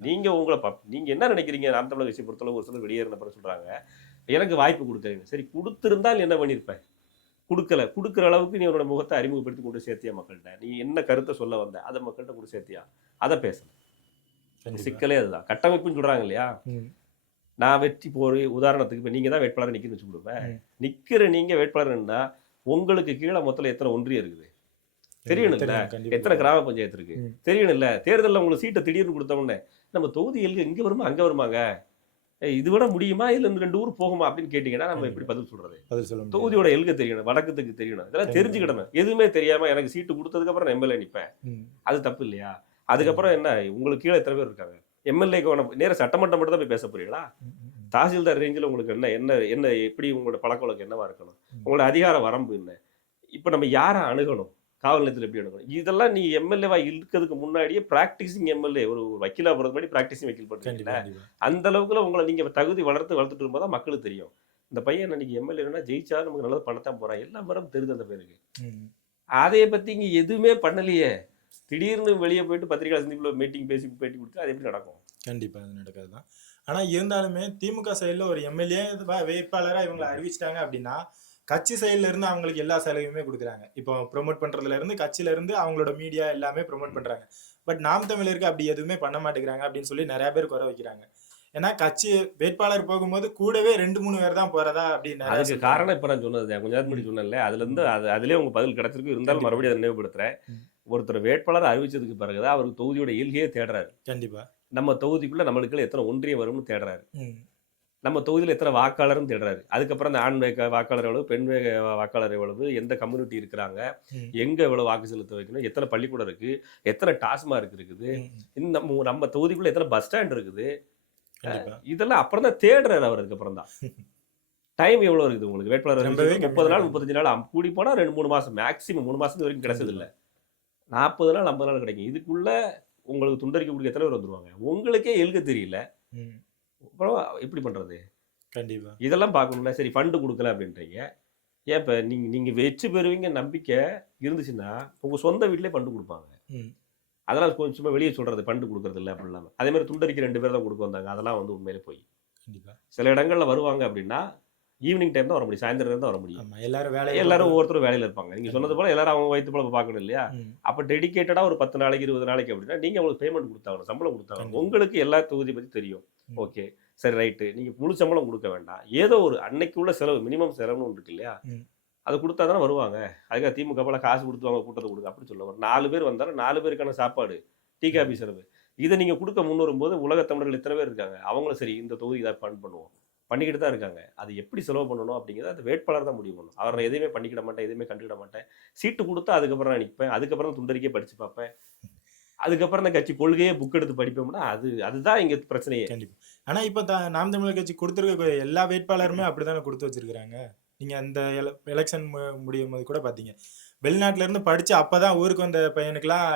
நீங்கள் உங்களை நீங்கள் என்ன நினைக்கிறீங்க? நாம் தமிழர் கட்சி பொறுத்தளவு ஒரு சிலர் வெளியேறின பிறகு சொல்கிறாங்க எனக்கு வாய்ப்பு கொடுக்குறீங்க. சரி, கொடுத்துருந்தால் என்ன பண்ணியிருப்பேன்? கொடுக்குற அளவுக்கு நீ உன்னோட முகத்தை அறிமுகப்படுத்தி கொண்டு சேர்த்தியா மக்கள்கிட்ட? நீ என்ன கருத்தை சொல்ல வந்த அதை மக்கள்கிட்ட கொண்டு சேர்த்தியா? அதை பேசணும். சிக்கலே அதுதான். கட்டமைப்புன்னு சொல்கிறாங்க இல்லையா? நான் வெற்றி போய் உதாரணத்துக்கு இப்போ நீங்கள் தான் வேட்பாளர் நிற்கணும்னு வச்சு கொடுப்பேன். நிற்கிற நீங்கள் வேட்பாளர்னா உங்களுக்கு கீழே மொத்தம் எத்தனை ஒன்றியம் இருக்குது தெரியணும்ல, எத்தனை கிராம பஞ்சாயத்து இருக்கு தெரியணும்ல. தேர்தலில் உங்களுக்கு சீட்டை திடீர்னு கொடுத்தோம்னே நம்ம தொகுதிகளுக்கு இங்கே வருமா அங்கே வருமாங்க, இது விட முடியுமா இல்லை இந்த 2 ஊர் போகுமா அப்படின்னு கேட்டிங்கன்னா நம்ம எப்படி பதில் சொல்றது? தொகுதியோட எல்கை தெரியணும், வடக்கத்துக்கு தெரியணும், இதெல்லாம் தெரிஞ்சுக்கிடணும். எதுவுமே தெரியாமல் எனக்கு சீட்டு கொடுத்ததுக்கப்புறம் எம்எல்ஏ நிற்பேன், அது தப்பு இல்லையா? அதுக்கப்புறம் என்ன, உங்களுக்கு கீழே எத்தனை பேர் இருக்காங்க? எம்எல்ஏக்கு நேரம் சட்டமன்றம் மட்டும் தான் போய் பேச போறீங்களா? தாசில்தார் ரேஞ்சில் உங்களுக்கு என்ன என்ன என்ன எப்படி உங்களோட பழக்க வழக்கம் என்னவா இருக்கணும்? உங்களோட அதிகார வரம்பு என்ன? இப்போ நம்ம யாரை அணுகணும்? காவல் நிலையத்தில் எப்படி அணுகணும்? இதெல்லாம் நீ எம்எல்ஏவா இருக்கிறதுக்கு முன்னாடியே ப்ராக்டிசிங் எம்எல்ஏ ஒரு வக்கீலா போகிறது முன்னாடி ப்ராக்டிசிங் வக்கீல் பண்ணுறீங்களா? அந்த அளவுக்குள்ள உங்களை நீங்கள் தகுதி வளர்த்துட்டு இருக்கும்போது தான் மக்களுக்கு தெரியும் இந்த பையன் இன்னைக்கு எம்எல்ஏனா ஜெயிச்சா நமக்கு நல்லது பண்ணத்தான் போகிறான். எல்லா மரம் தெரியுது அந்த பேருக்கு. அதை பற்றி இங்கே எதுவுமே பண்ணலையே. திடீர்னு வெளியே போயிட்டு பத்திரிகை சந்திப்பில் மீட்டிங் பேசி பேட்டி கொடுத்து அது எப்படி நடக்கும்? கண்டிப்பாக அது நடக்காது தான். ஆனால் இருந்தாலுமே திமுக சைடில் ஒரு எம்எல்ஏ வேட்பாளராக இவங்களை அறிவிச்சிட்டாங்க அப்படின்னா கட்சி சைடில் இருந்து அவங்களுக்கு எல்லா சலுகையுமே கொடுக்குறாங்க. இப்போ ப்ரொமோட் பண்ணுறதுல இருந்து கட்சியில இருந்து அவங்களோட மீடியா எல்லாமே ப்ரொமோட் பண்ணுறாங்க. பட் நாம் தமிழருக்கு அப்படி எதுவுமே பண்ண மாட்டேங்கிறாங்க அப்படின்னு சொல்லி நிறைய பேர் குறை வைக்கிறாங்க. ஏன்னா கட்சி வேட்பாளர் போகும்போது கூடவே 2-3 பேர் தான் போறதா அப்படின்னு. அதுக்கு காரணம் இப்போ நான் சொன்னது கொஞ்ச நேரம் முன்னாடி சொன்னேன்ல, அதுலேருந்து அதுலேயே உங்க பதில் கிடைச்சிருக்கு. இருந்தாலும் மறுபடியும் அதை நினைவுபடுத்துறேன். ஒருத்தர் வேட்பாளர் அறிவிச்சதுக்கு பிறகுதான் அவருக்கு தொகுதியோட இயல்கையே தேடுறாரு. கண்டிப்பா நம்ம தொகுதிக்குள்ள நம்மளுக்குள்ள எத்தனை ஒன்றியம் வரும்னு தேடுறாரு. நம்ம தொகுதியில் எத்தனை வாக்காளர்னு தேடுறாரு. அதுக்கப்புறம் அந்த ஆண் வாக்காளர் எவ்வளவு, பெண் வாக்காளர் எவ்வளவு, எந்த கம்யூனிட்டி இருக்கிறாங்க, எங்க எவ்வளவு வாக்கு செலுத்த வைக்கணும், எத்தனை பள்ளிக்கூடம் இருக்கு, எத்தனை டாஸ்மார்க் இருக்குது, நம்ம தொகுதிக்குள்ள எத்தனை பஸ் ஸ்டாண்ட் இருக்குது, இதெல்லாம் அப்புறம் தான் தேடுறாரு அவர். அதுக்கப்புறம் தான் டைம் எவ்வளவு இருக்குது உங்களுக்கு வேட்பாளர் 30 நாள் 35 நாள் கூடி போனா 2-3 மாசம் மேக்சிமம் 3 மாசத்துக்கு வரைக்கும் கிடைச்சது இல்லை. 40 நாள் 50 நாள் கிடைக்கும். இதுக்குள்ள உங்களுக்கு துண்டறிக்க கொடுக்க எத்தனை பேர் வந்துருவாங்க? உங்களுக்கே எழுக தெரியல, அப்புறம் எப்படி பண்றது? கண்டிப்பா இதெல்லாம் பார்க்கணும்ல. சரி ஃபண்டு கொடுக்கல அப்படின்றீங்க. ஏன் இப்போ நீங்க வெற்றி பெறுவீங்க நம்பிக்கை இருந்துச்சுன்னா உங்க சொந்த வீட்டிலே ஃபண்டு கொடுப்பாங்க. அதெல்லாம் கொஞ்சமா வெளியே சொல்றது ஃபண்டு கொடுக்கறது இல்லை அப்படி இல்லாமல். அதே மாதிரி துண்டறிக்கை 2 பேர் தான் கொடுக்க வந்தாங்க. அதெல்லாம் வந்து உண்மையிலே போய் சில இடங்கள்ல வருவாங்க அப்படின்னா ஈவினிங் டைம் தான் வர முடியும், சாயந்தரம் தான் வர முடியும். எல்லாரும் ஒவ்வொருத்தரும் வேலையில் இருப்பாங்க. நீங்க சொன்னது போல எல்லாரும் அவங்க வயிற்று போல பார்க்கணும் இல்லையா? அப்போ டெடிக்கேட்டடா ஒரு 10 நாளைக்கு 20 நாளைக்கு அப்படின்னா நீங்க அவங்களுக்கு பேமெண்ட் கொடுத்தாங்க, சம்பளம் கொடுத்தாங்க. உங்களுக்கு எல்லா தொகுதி பற்றி தெரியும். ஓகே சரி ரைட்டு, நீங்க முழு சம்பளம் கொடுக்க வேண்டாம், ஏதோ ஒரு அன்னைக்கு உள்ள செலவு மினிமம் செலவுன்னு ஒன்று இருக்கு இல்லையா? அதை கொடுத்தா தானே வருவாங்க. அதுக்காக திமுக போல காசு கொடுத்துவாங்க கூட்டத்தை கொடுக்க அப்படி சொல்ல வரும். 4 பேர் வந்தாலும் 4 பேருக்கான சாப்பாடு, டீ காபி செலவு, இதை நீங்க கொடுக்க முன் வரும்போது உலக தமிழர்கள் எத்தனை பேர் இருக்காங்க, அவங்களும் சரி இந்த தொகுதி இதை ஃபண்ட் பண்ணுவோம் பண்ணிக்கிட்டு தான் இருக்காங்க. அது எப்படி செலவு பண்ணணும் அப்படிங்கிறத அது வேட்பாளர் தான் முடிவு பண்ணணும். அவரை எதுவுமே பண்ணிக்கிட மாட்டேன், எதுவுமே கண்டுக்கிட மாட்டேன், சீட்டு கொடுத்தா அதுக்கப்புறம் நான் நிற்பேன், அதுக்கப்புறம் தான் துண்டறிக்கை படித்து பார்ப்பேன், அதுக்கப்புறம் அந்த கட்சி கொள்கையே புக் எடுத்து படிப்போம்னா அதுதான் இங்கே பிரச்சனையே. கண்டிப்பாக. ஆனால் இப்போ நாம் தமிழர் கட்சி கொடுத்துருக்க எல்லா வேட்பாளருமே அப்படி தானே கொடுத்து வச்சிருக்கிறாங்க. நீங்கள் அந்த எலெக்ஷன் முடியும் போது கூட பார்த்தீங்க, வெளிநாட்டில இருந்து படித்து அப்போ தான் ஊருக்கு வந்த பையனுக்கெல்லாம்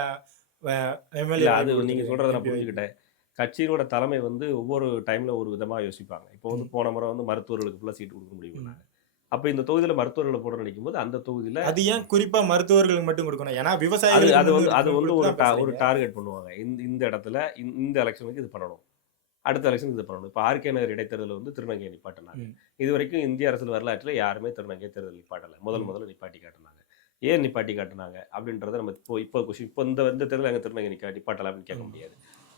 எம்எல்ஏ. அது நீங்கள் சொல்கிறத நான் புரிஞ்சுக்கிட்டேன். கட்சியினோட தலைமை வந்து ஒவ்வொரு டைமில் ஒரு விதமாக யோசிப்பாங்க. இப்போ வந்து போன முறை வந்து மருத்துவர்களுக்கு ஃபுல்லாக சீட்டு கொடுக்க முடியும்னாங்க. அப்போ இந்த தொகுதியில் மருத்துவர்களை போட நினைக்கும் போது அந்த தொகுதியில் அது ஏன் குறிப்பா மருத்துவர்களுக்கு மட்டும் கொடுக்கணும்? ஏன்னா அது விவசாயிகளுக்கு அது வந்து அது முன்னுரிமை வந்து கொடுத்து ஒரு தான் பேசுறீங்க. டார்கெட் பண்ணுவாங்க. இந்த இடத்துல இந்த எலெக்ஷனுக்கு இது பண்ணணும், அடுத்த எலெக்ஷனுக்கு இது பண்ணணும். இப்போ ஆர்கே நகர் இடைத்தேர்தல் வந்து திருநங்கையை நிப்பாட்டினாங்க. இது வரைக்கும் இந்திய அரசியல் வரலாற்றில் யாருமே திருநங்கை தேர்தல் நிப்பாட்டலை. முதல்ல நிப்பாட்டி காட்டினாங்க. ஏன் நிப்பாட்டி காட்டினாங்க அப்படின்றத நம்ம இப்போ இந்த தேர்தல் எங்கள் திருநங்கை நிப்பாட்டலை அப்படின்னு கேட்க முடியாது.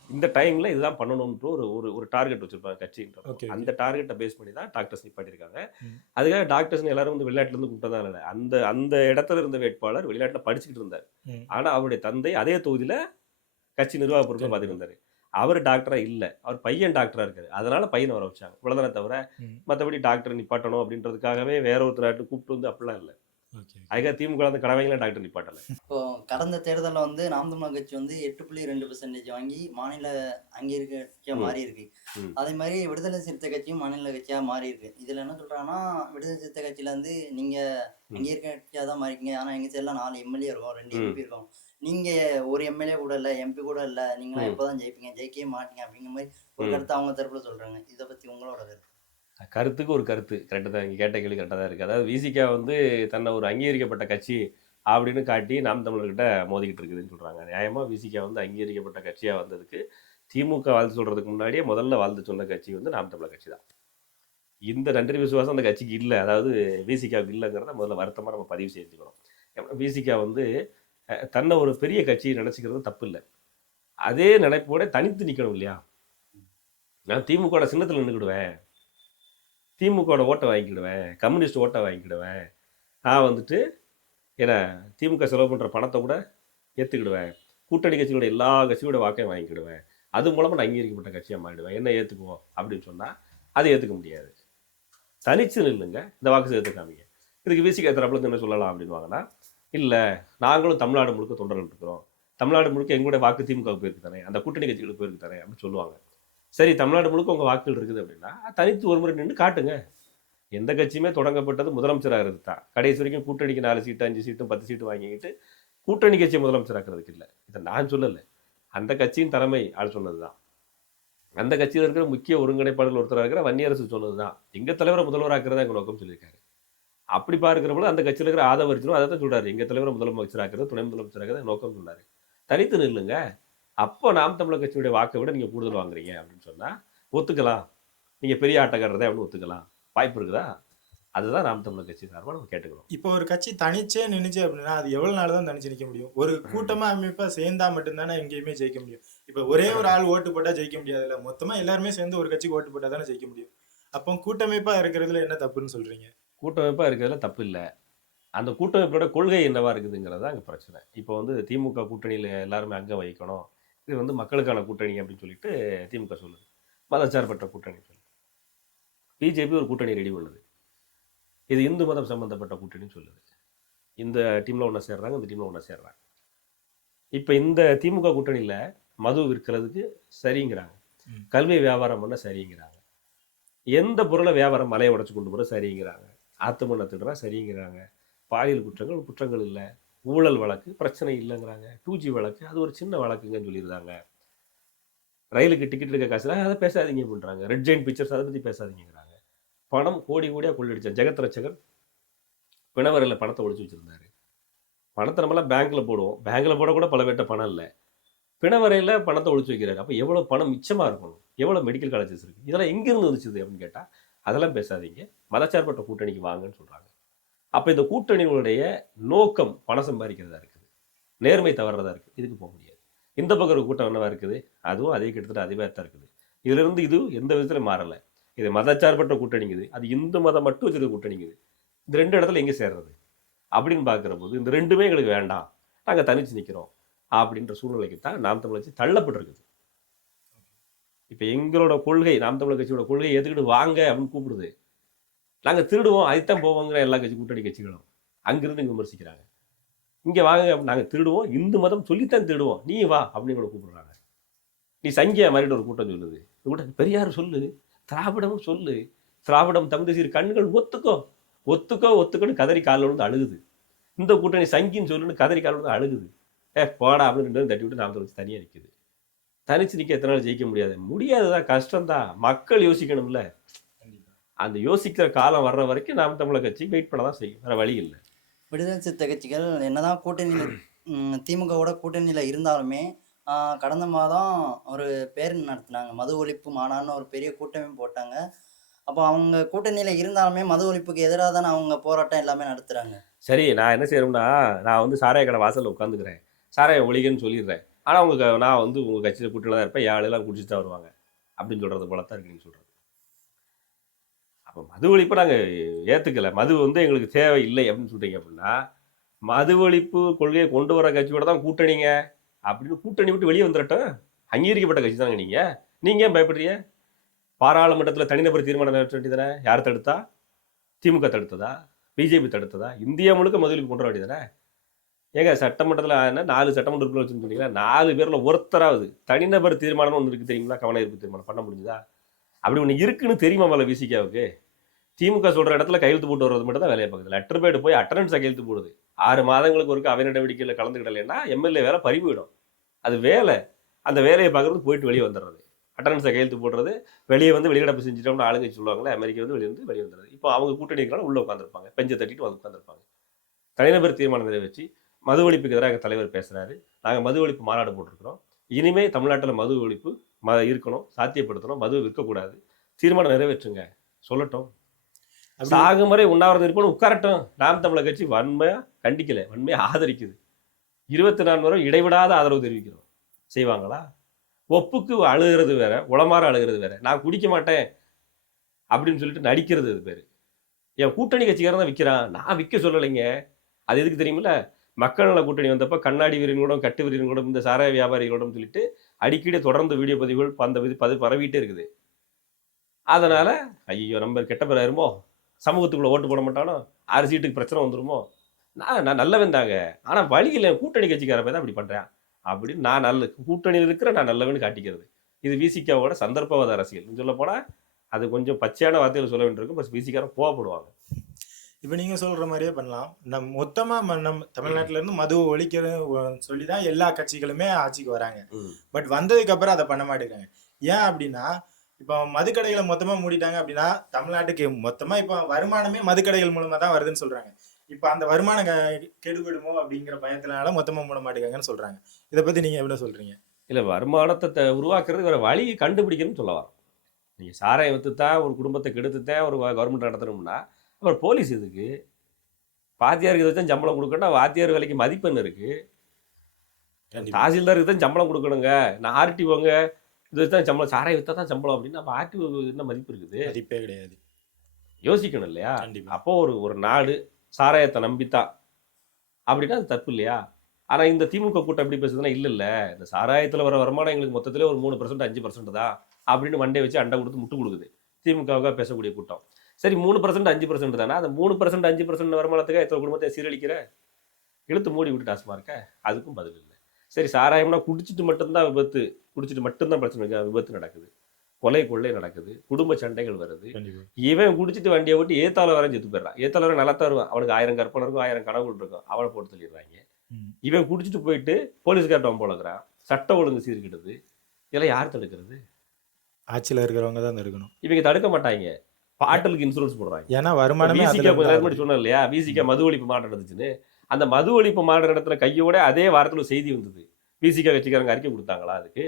இந்த டைமில் இதுதான் பண்ணணும்ன்ற ஒரு டார்கெட் வச்சுருப்பாங்க கட்சின்ற. அந்த டார்கெட்டை பேஸ் பண்ணி தான் டாக்டர்ஸ் நிப்பாட்டியிருக்காங்க. அதுக்காக டாக்டர்ஸ் எல்லாரும் வந்து வெளிநாட்டிலேருந்து கூப்பிட்டதான் இல்லை. அந்த இடத்துல இருந்த வேட்பாளர் வெளிநாட்டில் படிச்சுக்கிட்டு இருந்தார். ஆனால் அவருடைய தந்தை அதே தொகுதியில் கட்சி நிர்வாக பொறுப்பை பார்த்துட்டு இருந்தார். அவர் டாக்டரா இல்லை, அவர் பையன் டாக்டரா இருக்காரு. அதனால பையனை வர வச்சாங்க. இவ்வளோதானே தவிர மற்றபடி டாக்டர் நிப்பாட்டணும் அப்படின்றதுக்காகவே வேற ஒருத்தர் நாட்டு கூப்பிட்டு வந்து அப்படிலாம் இல்லை. அதுக்காக திமுக வந்து கடமைகளை டாக்டர் நிப்பாட்டலை. இப்போ கடந்த தேர்தலில் வந்து நாம் தமிழர் கட்சி வந்து 8.2% வாங்கி மாநில அங்கீகரிக்க கட்சியாக மாறி இருக்கு. அதே மாதிரி விடுதலை சிறுத்தை கட்சியும் மாநில கட்சியாக மாறி இருக்கு. இதில் என்ன சொல்றாங்கன்னா, விடுதலை சிறுத்தை கட்சியில வந்து நீங்க அங்கீகரிக்க கட்சியாக தான் மாறிக்கீங்க, ஆனால் எங்க சைடில் 4 எம்எல்ஏ இருக்கும், 2 எம்பி இருக்கும், நீங்க ஒரு எம்எல்ஏ கூட இல்லை, எம்பி கூட இல்லை, நீங்களாம் எப்போதான் ஜெயிப்பீங்க, ஜெயிக்கவே மாட்டீங்க அப்படிங்கிற மாதிரி ஒரு கருத்து அவங்க தரப்புல சொல்றாங்க. இதை பத்தி உங்களோட கருத்து? கருத்துக்கு ஒரு கருத்து கரெக்டாக தான். நீங்கள் கேட்ட கேள்வி கரெக்டாக தான் இருக்குது. அதாவது விசிகா வந்து தன்னை ஒரு அங்கீகரிக்கப்பட்ட கட்சி அப்படின்னு காட்டி நாம் தமிழர்கிட்ட மோதிக்கிட்டு இருக்குதுன்னு சொல்கிறாங்க. நியாயமாக விசிகா வந்து அங்கீகரிக்கப்பட்ட கட்சியாக வந்ததுக்கு திமுக வாழ்த்து சொல்கிறதுக்கு முன்னாடியே முதல்ல வாழ்த்து சொன்ன கட்சி வந்து நாம் தமிழர் கட்சி தான். இந்த நன்றி விசுவாசம் அந்த கட்சிக்கு இல்லை, அதாவது விசிகாவுக்கு இல்லைங்கிறத முதல்ல வருத்தமாக நம்ம பதிவு செஞ்சுக்கணும். விசிகா வந்து தன்னை ஒரு பெரிய கட்சியை நினச்சிக்கிறது தப்பு இல்லை. அதே நினைப்போட தனித்து நிற்கணும் இல்லையா? நான் திமுக சின்னத்தில் நின்றுக்கிடுவேன், திமுக ஓட்டை வாங்கிக்கிடுவேன், கம்யூனிஸ்ட் ஓட்டை வாங்கிக்கிடுவேன், நான் வந்துட்டு ஏன்னா திமுக செலவு பண்ணுற பணத்தை கூட ஏற்றுக்கிடுவேன், கூட்டணி கட்சிகளோட எல்லா கட்சியோட வாக்கையும் வாங்கிக்கிடுவேன், அது மூலமாக நான் அங்கீகரிக்கப்பட்ட கட்சியாக மாறிடுவேன், என்ன ஏற்றுக்குவோம் அப்படின்னு சொன்னால் அதை ஏற்றுக்க முடியாது. தனிச்சு நில்லுங்க, இந்த வாக்கு ஏற்றுக்காமீங்க. இதுக்கு விசிகா தரப்புல என்ன சொல்லலாம் அப்படின்னு வாங்கினா, இல்லை நாங்களும் தமிழ்நாடு முழுக்க தொண்டர்கள் இருக்கிறோம், தமிழ்நாடு முழுக்க எங்களுடைய வாக்கு திமுகவுக்கு போயிருக்கு தானே, அந்த கூட்டணி கட்சிகளுக்கு போயிருக்கு தானே அப்படின்னு சொல்லுவாங்க. சரி, தமிழ்நாடு முழுக்க உங்கள் வாக்குகள் இருக்குது அப்படின்னா தனித்து ஒரு முறை நின்று காட்டுங்க. எந்த கட்சியுமே தொடங்கப்பட்டது முதலமைச்சராகிறது தான். கடைசி வரைக்கும் கூட்டணிக்கு 4 சீட்டு 5 சீட்டும் 10 சீட்டு வாங்கிக்கிட்டு கூட்டணி கட்சியை முதலமைச்சராக்கிறதுக்கு இல்லை. இதை நான் சொல்லலை, அந்த கட்சியின் தலைமை ஆள் சொன்னது தான். அந்த கட்சியில் இருக்கிற முக்கிய ஒருங்கிணைப்பாளர்கள் ஒருத்தராக இருக்கிற வன்னியரசு சொன்னது தான். எங்கள் தலைவரை முதல்வராக்கிறதா எங்கள் நோக்கம் சொல்லியிருக்காரு. அப்படி பார்க்கிறப்போது அந்த கட்சியில் இருக்கிற ஆதவர்ஜனும் அதை தான் சொல்கிறாரு, எங்கள் தலைவரை முதலமைச்சராக்கிறது துணை முதலமைச்சராக்கிறது நோக்கம் சொன்னார். தனித்து நில்லுங்க, அப்போ நாம் தமிழர் கட்சியுடைய வாக்கை விட நீங்கள் கூடுதல் வாங்குறீங்க அப்படின்னு சொன்னால் ஒத்துக்கலாம், நீங்கள் பெரிய ஆட்டக்காரதே அப்படின்னு ஒத்துக்கலாம், வாய்ப்பு இருக்குதா? அதுதான் நாம் தமிழர் கட்சி சார்பாக நம்ம கேட்டுக்கிறோம். இப்போ ஒரு கட்சி தனிச்சே நின்றுச்சு அப்படின்னா அது எவ்வளவு நாள் தான் தனிச்சு நிற்க முடியும்? ஒரு கூட்டமா அமைப்பா சேர்ந்தா மட்டும்தானே எங்கேயுமே ஜெயிக்க முடியும். இப்போ ஒரே ஒரு ஆள் ஓட்டு போட்டா ஜெயிக்க முடியாதுல்ல, மொத்தமா எல்லாருமே சேர்ந்து ஒரு கட்சிக்கு ஓட்டு போட்டா தானே ஜெயிக்க முடியும். அப்போ கூட்டமைப்பா இருக்கிறதுல என்ன தப்புன்னு சொல்றீங்க? கூட்டமைப்பாக இருக்கிறதுல தப்பு இல்லை, அந்த கூட்டமைப்போட கொள்கை என்னவா இருக்குதுங்கிறது தான் அங்கே பிரச்சனை. இப்போ வந்து திமுக கூட்டணியில் எல்லாருமே அங்கே வைக்கணும், இது வந்து மக்களுக்கான கூட்டணி அப்படின்னு சொல்லிட்டு திமுக சொல்லுது, மதச்சார்பற்ற கூட்டணி சொல்லி. பிஜேபி ஒரு கூட்டணி ரெடி பண்ணுது, இது இந்து மதம் சம்பந்தப்பட்ட கூட்டணின்னு சொல்லுது. இந்த டீமில் ஒன்றா சேர்றாங்க, இந்த டீமில் ஒன்றா சேர்றாங்க. இப்போ இந்த திமுக கூட்டணியில் மது விற்கிறதுக்கு சரிங்கிறாங்க, கல்வி வியாபாரம் பண்ண சரிங்கிறாங்க, எந்த பொருளை வியாபாரம் மலையை உடச்சி கொண்டு போகிற சரிங்கிறாங்க, ஆத்து மண்ணை திடுறா சரிங்கிறாங்க, பாலியல் குற்றங்கள் இல்லை, ஊழல் வழக்கு பிரச்சனை இல்லைங்கிறாங்க, 2G வழக்கு அது ஒரு சின்ன வழக்குங்கன்னு சொல்லியிருந்தாங்க, ரயிலுக்கு டிக்கெட் எடுக்க காசு அதை பேசாதீங்க பண்ணுறாங்க, ரெட் ஜெயின் பிக்சர்ஸ் அதை பற்றி பேசாதீங்கிறாங்க. பணம் கோடி கோடியாக கொள்ளடிச்ச ஜெகத் ரட்சகர் பிணவரையில் பணத்தை ஒழிச்சு வச்சுருந்தாரு. பணத்தை நம்மளாம் பேங்க்கில் போடுவோம், பேங்க்கில் போட கூட பல பேர்ட்ட பணம் இல்லை, பிணவரையில் பணத்தை ஒழிச்சு வைக்கிறாரு. அப்போ எவ்வளோ பணம் மிச்சமாக இருக்கணும், எவ்வளோ மெடிக்கல் காலேஜஸ் இருக்குது, இதெல்லாம் எங்கேருந்து வந்துச்சுது அப்படின்னு கேட்டால் அதெல்லாம் பேசாதீங்க, மதச்சார்பற்ற கூட்டணிக்கு வாங்கன்னு சொல்கிறாங்க. அப்போ இந்த கூட்டணிகளுடைய நோக்கம் பணம் சம்பாதிக்கிறதா இருக்குது, நேர்மை தவறுறதா இருக்குது, இதுக்கு போக முடியாது. இந்த பக்கம் ஒரு கூட்டம் என்னவா இருக்குது, அதுவும் அதே கிட்டத்தட்ட அதே தான் இருக்குது. இதிலிருந்து இது எந்த விதத்தில் மாறலை. இது மதச்சார்பற்ற கூட்டணிங்குது, அது இந்து மதம் மட்டும் வச்சுருக்க கூட்டணிங்குது. இந்த 2 இடத்துல எங்கே சேர்றது அப்படின்னு பார்க்குற போது இந்த 2மே எங்களுக்கு வேண்டாம், நாங்கள் தனிச்சு நிற்கிறோம் அப்படின்ற சூழ்நிலைக்கு தான் நாம் தமிழர் கட்சி தள்ளப்பட்டிருக்குது. இப்போ எங்களோட கொள்கை, நாம் தமிழர் கட்சியோட கொள்கையை ஏற்றுக்கிட்டு வாங்க அப்படின்னு கூப்பிடுது. நாங்கள் திருடுவோம் அதுதான் போவோங்கிற எல்லா கட்சி கூட்டணி கட்சிகளும் அங்கிருந்து இங்கே விமர்சிக்கிறாங்க. இங்கே வாங்க, நாங்கள் திருடுவோம், இந்து மதம் சொல்லித்தான் திருடுவோம், நீ வா அப்படின்னு கூட கூப்பிடுறாங்க. நீ சங்கியா மாதிரிட்டு ஒரு கூட்டம் சொல்லுது, கூட பெரியார் சொல்லு, திராவிடமும் சொல்லு, திராவிடம் தமிழ் தேசிய கண்கள் ஒத்துக்கோ ஒத்துக்கோ ஒத்துக்கோன்னு கதறி காலில் விழுந்து அழுகுது. இந்த கூட்டணி சங்கின்னு சொல்லுன்னு கதறி காலில் விழுந்து அழுகுது. போடா அப்படின்னு 2 பேரும் தட்டி விட்டு நாம் வச்சு தனியாக நிற்குது. தனிச்சு நிற்க எத்தனை நாள் ஜெயிக்க முடியாது, முடியாதுதான், கஷ்டம்தான். மக்கள் யோசிக்கணும்ல. அந்த யோசிக்கிற காலம் வர்ற வரைக்கும் நாம் தமிழர் கட்சி வெயிட் பண்ண தான் செய்யும், வேற வழி இல்லை. விடுதலை சிறுத்தை கட்சிகள் என்னதான் கூட்டணியில் திமுகவோட கூட்டணியில் இருந்தாலுமே கடந்த மாதம் ஒரு பேரணி நடத்தினாங்க, மது ஒழிப்பு மாநாடுன்னு ஒரு பெரிய கூட்டமே போட்டாங்க. அப்போ அவங்க கூட்டணியில் இருந்தாலுமே மது ஒழிப்புக்கு எதிராக தானே அவங்க போராட்டம் எல்லாமே நடத்துகிறாங்க. சரி, நான் என்ன செய்யணும்னா, நான் வந்து சாராய கடை வாசலில் உட்காந்துக்கிறேன், சாராய ஒழிகன்னு சொல்லிடுறேன். ஆனால் நான் வந்து உங்கள் கட்சியில் கூட்டணியில் தான் இருப்பேன், ஏழெல்லாம் குடிச்சிட்டு தான் வருவாங்க அப்படின்னு சொல்கிறது போல தான் இருக்கு நீங்கள் சொல்கிறது. அப்போ மது ஒழிப்பை நாங்கள் ஏற்றுக்கலை, மது வந்து எங்களுக்கு தேவை இல்லை அப்படின்னு சொல்கிறீங்க. அப்படின்னா மது ஒழிப்பு கொள்கையை கொண்டு வர கட்சியோட தான் கூட்டணிங்க அப்படின்னு கூட்டணி விட்டு வெளியே வந்துடட்டும். அங்கீகரிக்கப்பட்ட கட்சி தாங்க நீங்கள் ஏன் பயப்படுறீங்க? பாராளுமன்றத்தில் தனிநபர் தீர்மானம் நிறைவேற்ற வேண்டியதானே? யார் தடுத்தா? திமுக தடுத்ததா? பிஜேபி தடுத்ததா? இந்தியா முழுக்க மது ஒழிப்பு கொண்டு வர வேண்டியதானே? ஏங்க சட்டமன்றத்தில் என்ன 4 சட்டமன்ற உறுப்பினர் வச்சுன்னு சொன்னீங்களா, 4 பேரில் ஒருத்தராவது தனிநபர் தீர்மானம் ஒன்று இருக்குது தெரியுங்களா? கவன ஈர்ப்பு தீர்மானம் பண்ண முடிஞ்சுதா? அப்படி ஒன்று இருக்குன்னு தெரியுமா மேலே விசிகாவுக்கு? திமுக சொல்கிற இடத்துல கையெழுத்து போட்டு வர்றது மட்டும் தான் வேலையை பார்க்குது. லெட்டர் பேடு போய் அட்டண்டன்ஸை கையெழுத்து போடுது. 6 மாதங்களுக்கு ஒருக்க அவை நடவடிக்கையில் கலந்துக்கிடலைன்னா எம்எல்ஏ வேலை பறிவிடும். அது வேலை. அந்த வேலையை பார்க்குறது போயிட்டு வெளியே வந்துடுறது, அட்டண்டன்ஸை கையெழுத்து போடுறது, வெளியே வந்து வெளிநடப்பு செஞ்சுட்டோம்னு ஆளுங்க சொல்லுவாங்களே, அமெரிக்கா வந்து வெளியே வந்துடுறது. இப்போ அவங்க கூட்டணி இருக்கிறாங்க, உள்ளே உட்காந்துருப்பாங்க, பெஞ்சை தட்டிட்டு வந்து உட்காந்துருப்பாங்க. தனிநபர் தீர்மானம் நிறைவேற்றி மது ஒழிப்புக்கு எதிராக தலைவர் பேசுகிறாரு. நாங்கள் மது ஒழிப்பு மாநாடு போட்டிருக்கிறோம், இனிமேல் தமிழ்நாட்டில் மது ஒழிப்பு இருக்கணும், சாத்தியப்படுத்தணும், மது விற்கக்கூடாது, தீர்மானம் நிறைவேற்றுங்க சொல்லட்டும். சாகுமுறை உண்ணாவிரதம் இருப்போம் உட்காரட்டும். நாம் தமிழர் கட்சி வன்மையாக கண்டிக்கலை, வன்மையாக ஆதரிக்குது. 24 வரை இடைவிடாத ஆதரவு தெரிவிக்கிறோம். செய்வாங்களா? ஒப்புக்கு அழுகிறது வேற, உளமாற அழுகிறது வேற. நான் குடிக்க மாட்டேன் அப்படின்னு சொல்லிட்டு நடிக்கிறது அது பேர். என் கூட்டணி கட்சிக்காரன் தான் விற்கிறான், நான் விற்க சொல்லலைங்க. அது எதுக்கு தெரியுமில்ல? மக்கள் நல கூட்டணி வந்தப்போ கண்ணாடி வீரர்களோடும் கட்டு வீரர்களோடும் இந்த சாராய வியாபாரிகளோடும் சொல்லிட்டு அடிக்கடி தொடர்ந்து வீடியோ பதிவுகள் பரவிட்டே இருக்குது. அதனால ஐயோ நம்ம கெட்ட பேர் ஆயிருமோ, சமூகத்துக்குள்ள ஓட்டு போட மாட்டானோ, 6 சீட்டுக்கு பிரச்சனை வந்துருமோ, நான் நல்லவன் தாங்க, ஆனால் வழியில் கூட்டணி கட்சிக்காரப்ப தான் அப்படி பண்ணுறேன் அப்படின்னு நான் கூட்டணியில் இருக்கிற நான் நல்லவன்னு காட்டிக்கிறது. இது விசிகாவோட சந்தர்ப்பவாத அரசியல். சொல்ல போனால் அது கொஞ்சம் பச்சையான வார்த்தையில் சொல்ல வேண்டியிருக்கும், பஸ் விசிகாரம் கோவப்படுவாங்க. இப்போ நீங்கள் சொல்கிற மாதிரியே பண்ணலாம். மொத்தமாக நம்ம தமிழ்நாட்டிலேருந்து மதுவை ஒழிக்கிற சொல்லி தான் எல்லா கட்சிகளுமே ஆட்சிக்கு வராங்க. பட் வந்ததுக்கப்புறம் அதை பண்ண மாட்டேங்கிறாங்க. ஏன் அப்படின்னா, இப்போ மதுக்கடைகளை மொத்தமாக மூடிட்டாங்க அப்படின்னா தமிழ்நாட்டுக்கு மொத்தமாக இப்போ வருமானமே மதுக்கடைகள் மூலமாக தான் வருதுன்னு சொல்கிறாங்க. இப்போ அந்த வருமானம் கெடுபடுமோ அப்படிங்கிற பயத்தினால மொத்தமாக மூட மாட்டேங்காங்கன்னு சொல்கிறாங்க. இதை பற்றி நீங்கள் எவ்வளோ சொல்கிறீங்க? இல்லை, வருமானத்தை உருவாக்குறது வேறு வழி கண்டுபிடிக்கணும்னு சொல்ல வரோம். நீங்கள் சாராயம் விற்றுத்தான் ஒரு குடும்பத்தை கெடுத்துத்தான் ஒரு கவர்மெண்ட் நடத்தணும்னா அப்புறம் போலீஸ் எதுக்கு? வாத்தியாருக்கு இதை தான் சம்பளம் கொடுக்கணும், வாத்தியார் வேலைக்கு மதிப்பெண் இருக்குது. தாசில்தாருக்கு தான் சம்பளம் கொடுக்கணுங்க, நான் ஆர்டிஓங்க இது தான் சம்பளம், சாராயம் விற்றா தான் சம்பளம் அப்படின்னா அப்போ ஆர்டிஓ என்ன மதிப்பு இருக்குது? மதிப்பே கிடையாது. யோசிக்கணும் இல்லையா? அப்போ ஒரு நாடு சாராயத்தை நம்பித்தான் அப்படின்னா அது தப்பு இல்லையா? ஆனால் இந்த திமுக கூட்டம் எப்படி பேசுதுன்னா, இல்லை இந்த சாராயத்தில் வர வருமானம் எங்களுக்கு மொத்தத்தில் ஒரு 3% 5% தான் அப்படின்னு மண்டே வச்சு அண்டை கொடுத்து முட்டு கொடுக்குது திமுகவுக்காக பேசக்கூடிய கூட்டம். சரி 3% 5% தானே, அந்த 3% 5% வருமானத்துக்காக எத்தனை குடும்பத்தை சீரழிக்கிற? இழுத்து மூடி விட்டு டாஸ்மாக இருக்க, அதுக்கும் பதில் இல்லை. சரி சாராயம்னா குடிச்சிட்டு மட்டும்தான் விபத்து, குடிச்சிட்டு மட்டும்தான் பிரச்சனை, விபத்து நடக்குது, கொள்ளை நடக்குது, குடும்ப சண்டைகள் வருது. இவன் குடிச்சிட்டு வண்டியை விட்டு ஏத்தால வரையும் செத்து போயிடறான். ஏத்தால வரை நல்லா தருவான், அவனுக்கு 1000 கற்பனை இருக்கும், 1000 கனவுகள் இருக்கும், அவனை போட்டு தள்ளிடுறாங்க. இவன் குடிச்சிட்டு போயிட்டு போலீஸ்கார்ட்ட போலக்கிறான், சட்டம் ஒழுங்கு சீர்கிடுது. இதெல்லாம் யார் தடுக்கிறது? ஆட்சியில் இருக்கிறவங்க தான் தடுக்கணும். இவங்க தடுக்க மாட்டாங்க, பாட்டலுக்கு இன்சூரன்ஸ் போடுறாங்க. ஏன்னா வருமானமே சொன்னேன் இல்லையா, விசிகா மது ஒழிப்பு மாநாடு நடந்துச்சுன்னு. அந்த மது ஒழிப்பு மாநாடு நடத்தின கையோட அதே வாரத்தில் செய்தி வந்தது. விசிகா கட்சிக்காரங்க அறிக்கை கொடுத்தாங்களா? அதுக்கு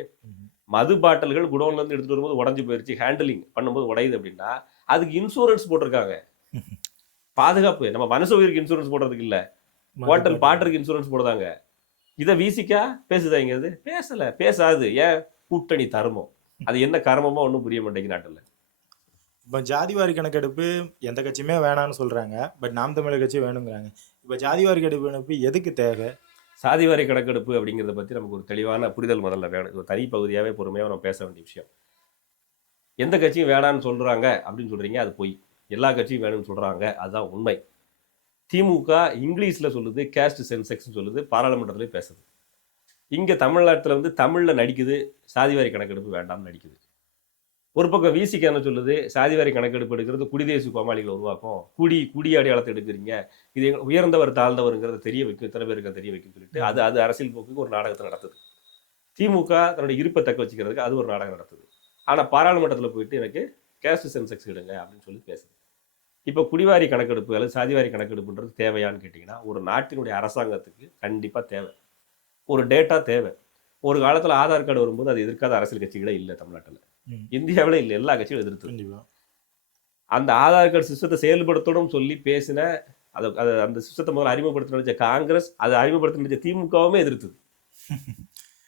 மது பாட்டல்கள் குடோன்ல இருந்து எடுத்துட்டு வரும்போது உடஞ்சி போயிருச்சு, ஹேண்டிலிங் பண்ணும்போது உடையுது அப்படின்னா அதுக்கு இன்சூரன்ஸ் போட்டிருக்காங்க. பாதுகாப்பு, நம்ம மனுஷ உயிருக்கு இன்சூரன்ஸ் போடுறதுக்கு இல்லை, ஹோட்டல் பாட்டருக்கு இன்சூரன்ஸ் போடுறாங்க. இதை விசிகா பேசுதாங்கிறது பேசல, பேசாது. ஏன்? கூட்டணி தர்மம், அது என்ன கர்மமோ ஒன்றும் புரிய மாட்டேங்குது நாட்டில். இப்போ ஜாதிவாரி கணக்கெடுப்பு எந்த கட்சியுமே வேணான்னு சொல்கிறாங்க, பட் நாம் தமிழர் கட்சி வேணுங்கிறாங்க. இப்போ ஜாதிவாரி கணக்கெடுப்பு எதுக்கு தேவை? சாதிவாரி கணக்கெடுப்பு அப்படிங்கிறத பற்றி நமக்கு ஒரு தெளிவான புரிதல் முதல்ல வேணும். இது ஒரு தனி பகுதியாகவே பொறுமையாக நம்ம பேச வேண்டிய விஷயம். எந்த கட்சியும் வேணான்னு சொல்கிறாங்க அப்படின்னு சொல்கிறீங்க, அது பொய். எல்லா கட்சியும் வேணும்னு சொல்கிறாங்க, அதுதான் உண்மை. திமுக இங்கிலீஷில் சொல்லுது, கேஸ்ட் சென்செக்ஸ்ன்னு சொல்லுது, பாராளுமன்றத்துலேயும் பேசுது. இங்கே தமிழ்நாட்டில் வந்து தமிழில் நடிக்குது, சாதிவாரி கணக்கெடுப்பு வேண்டாம்னு நடிக்குது. ஒரு பக்கம் விசிக்கு என்ன சொல்லுது, சாதிவாரி கணக்கெடுப்பு எடுக்கிறது குடிதேசி கோமாளிகளை உருவாக்கும், குடி அடையாளத்தை எடுக்கிறீங்க, இது உயர்ந்தவர் தாழ்ந்தவருங்கிறத தெரிய வைக்கும், இத்தனை பேருக்கு தெரிய வைக்கும் சொல்லிட்டு அது அரசியல் போக்குக்கு ஒரு நாடகத்தை நடத்துது. திமுக தன்னுடைய இருப்பை தக்க வச்சுக்கிறதுக்கு அது ஒரு நாடகம் நடத்துது. ஆனால் பாராளுமன்றத்தில் போயிட்டு எனக்கு கேஸ்ட் சென்செக்ஸ் எடுங்க அப்படின்னு சொல்லி பேசுது. இப்போ குடிவாரி கணக்கெடுப்பு அல்லது சாதிவாரி கணக்கெடுப்புன்றது தேவையான்னு கேட்டிங்கன்னா ஒரு நாட்டினுடைய அரசாங்கத்துக்கு கண்டிப்பாக தேவை. ஒரு டேட்டா தேவை. ஒரு காலத்தில் ஆதார் கார்டு வரும்போது அது எதிர்க்காத அரசியல் கட்சிகளே இல்லை தமிழ்நாட்டில். இந்தியாவில் இல்லை, எல்லா கட்சிகளும் எதிர்த்து. அந்த ஆதார் கார்டு சிஸ்டத்தை செயல்படுத்தணும் சொல்லி பேசின அதை அந்த சிஸ்டத்தை முதல்ல அறிமுகப்படுத்த நினைச்ச காங்கிரஸ், அதை அறிமுகப்படுத்த நினைச்ச திமுகவுமே எதிர்த்தது.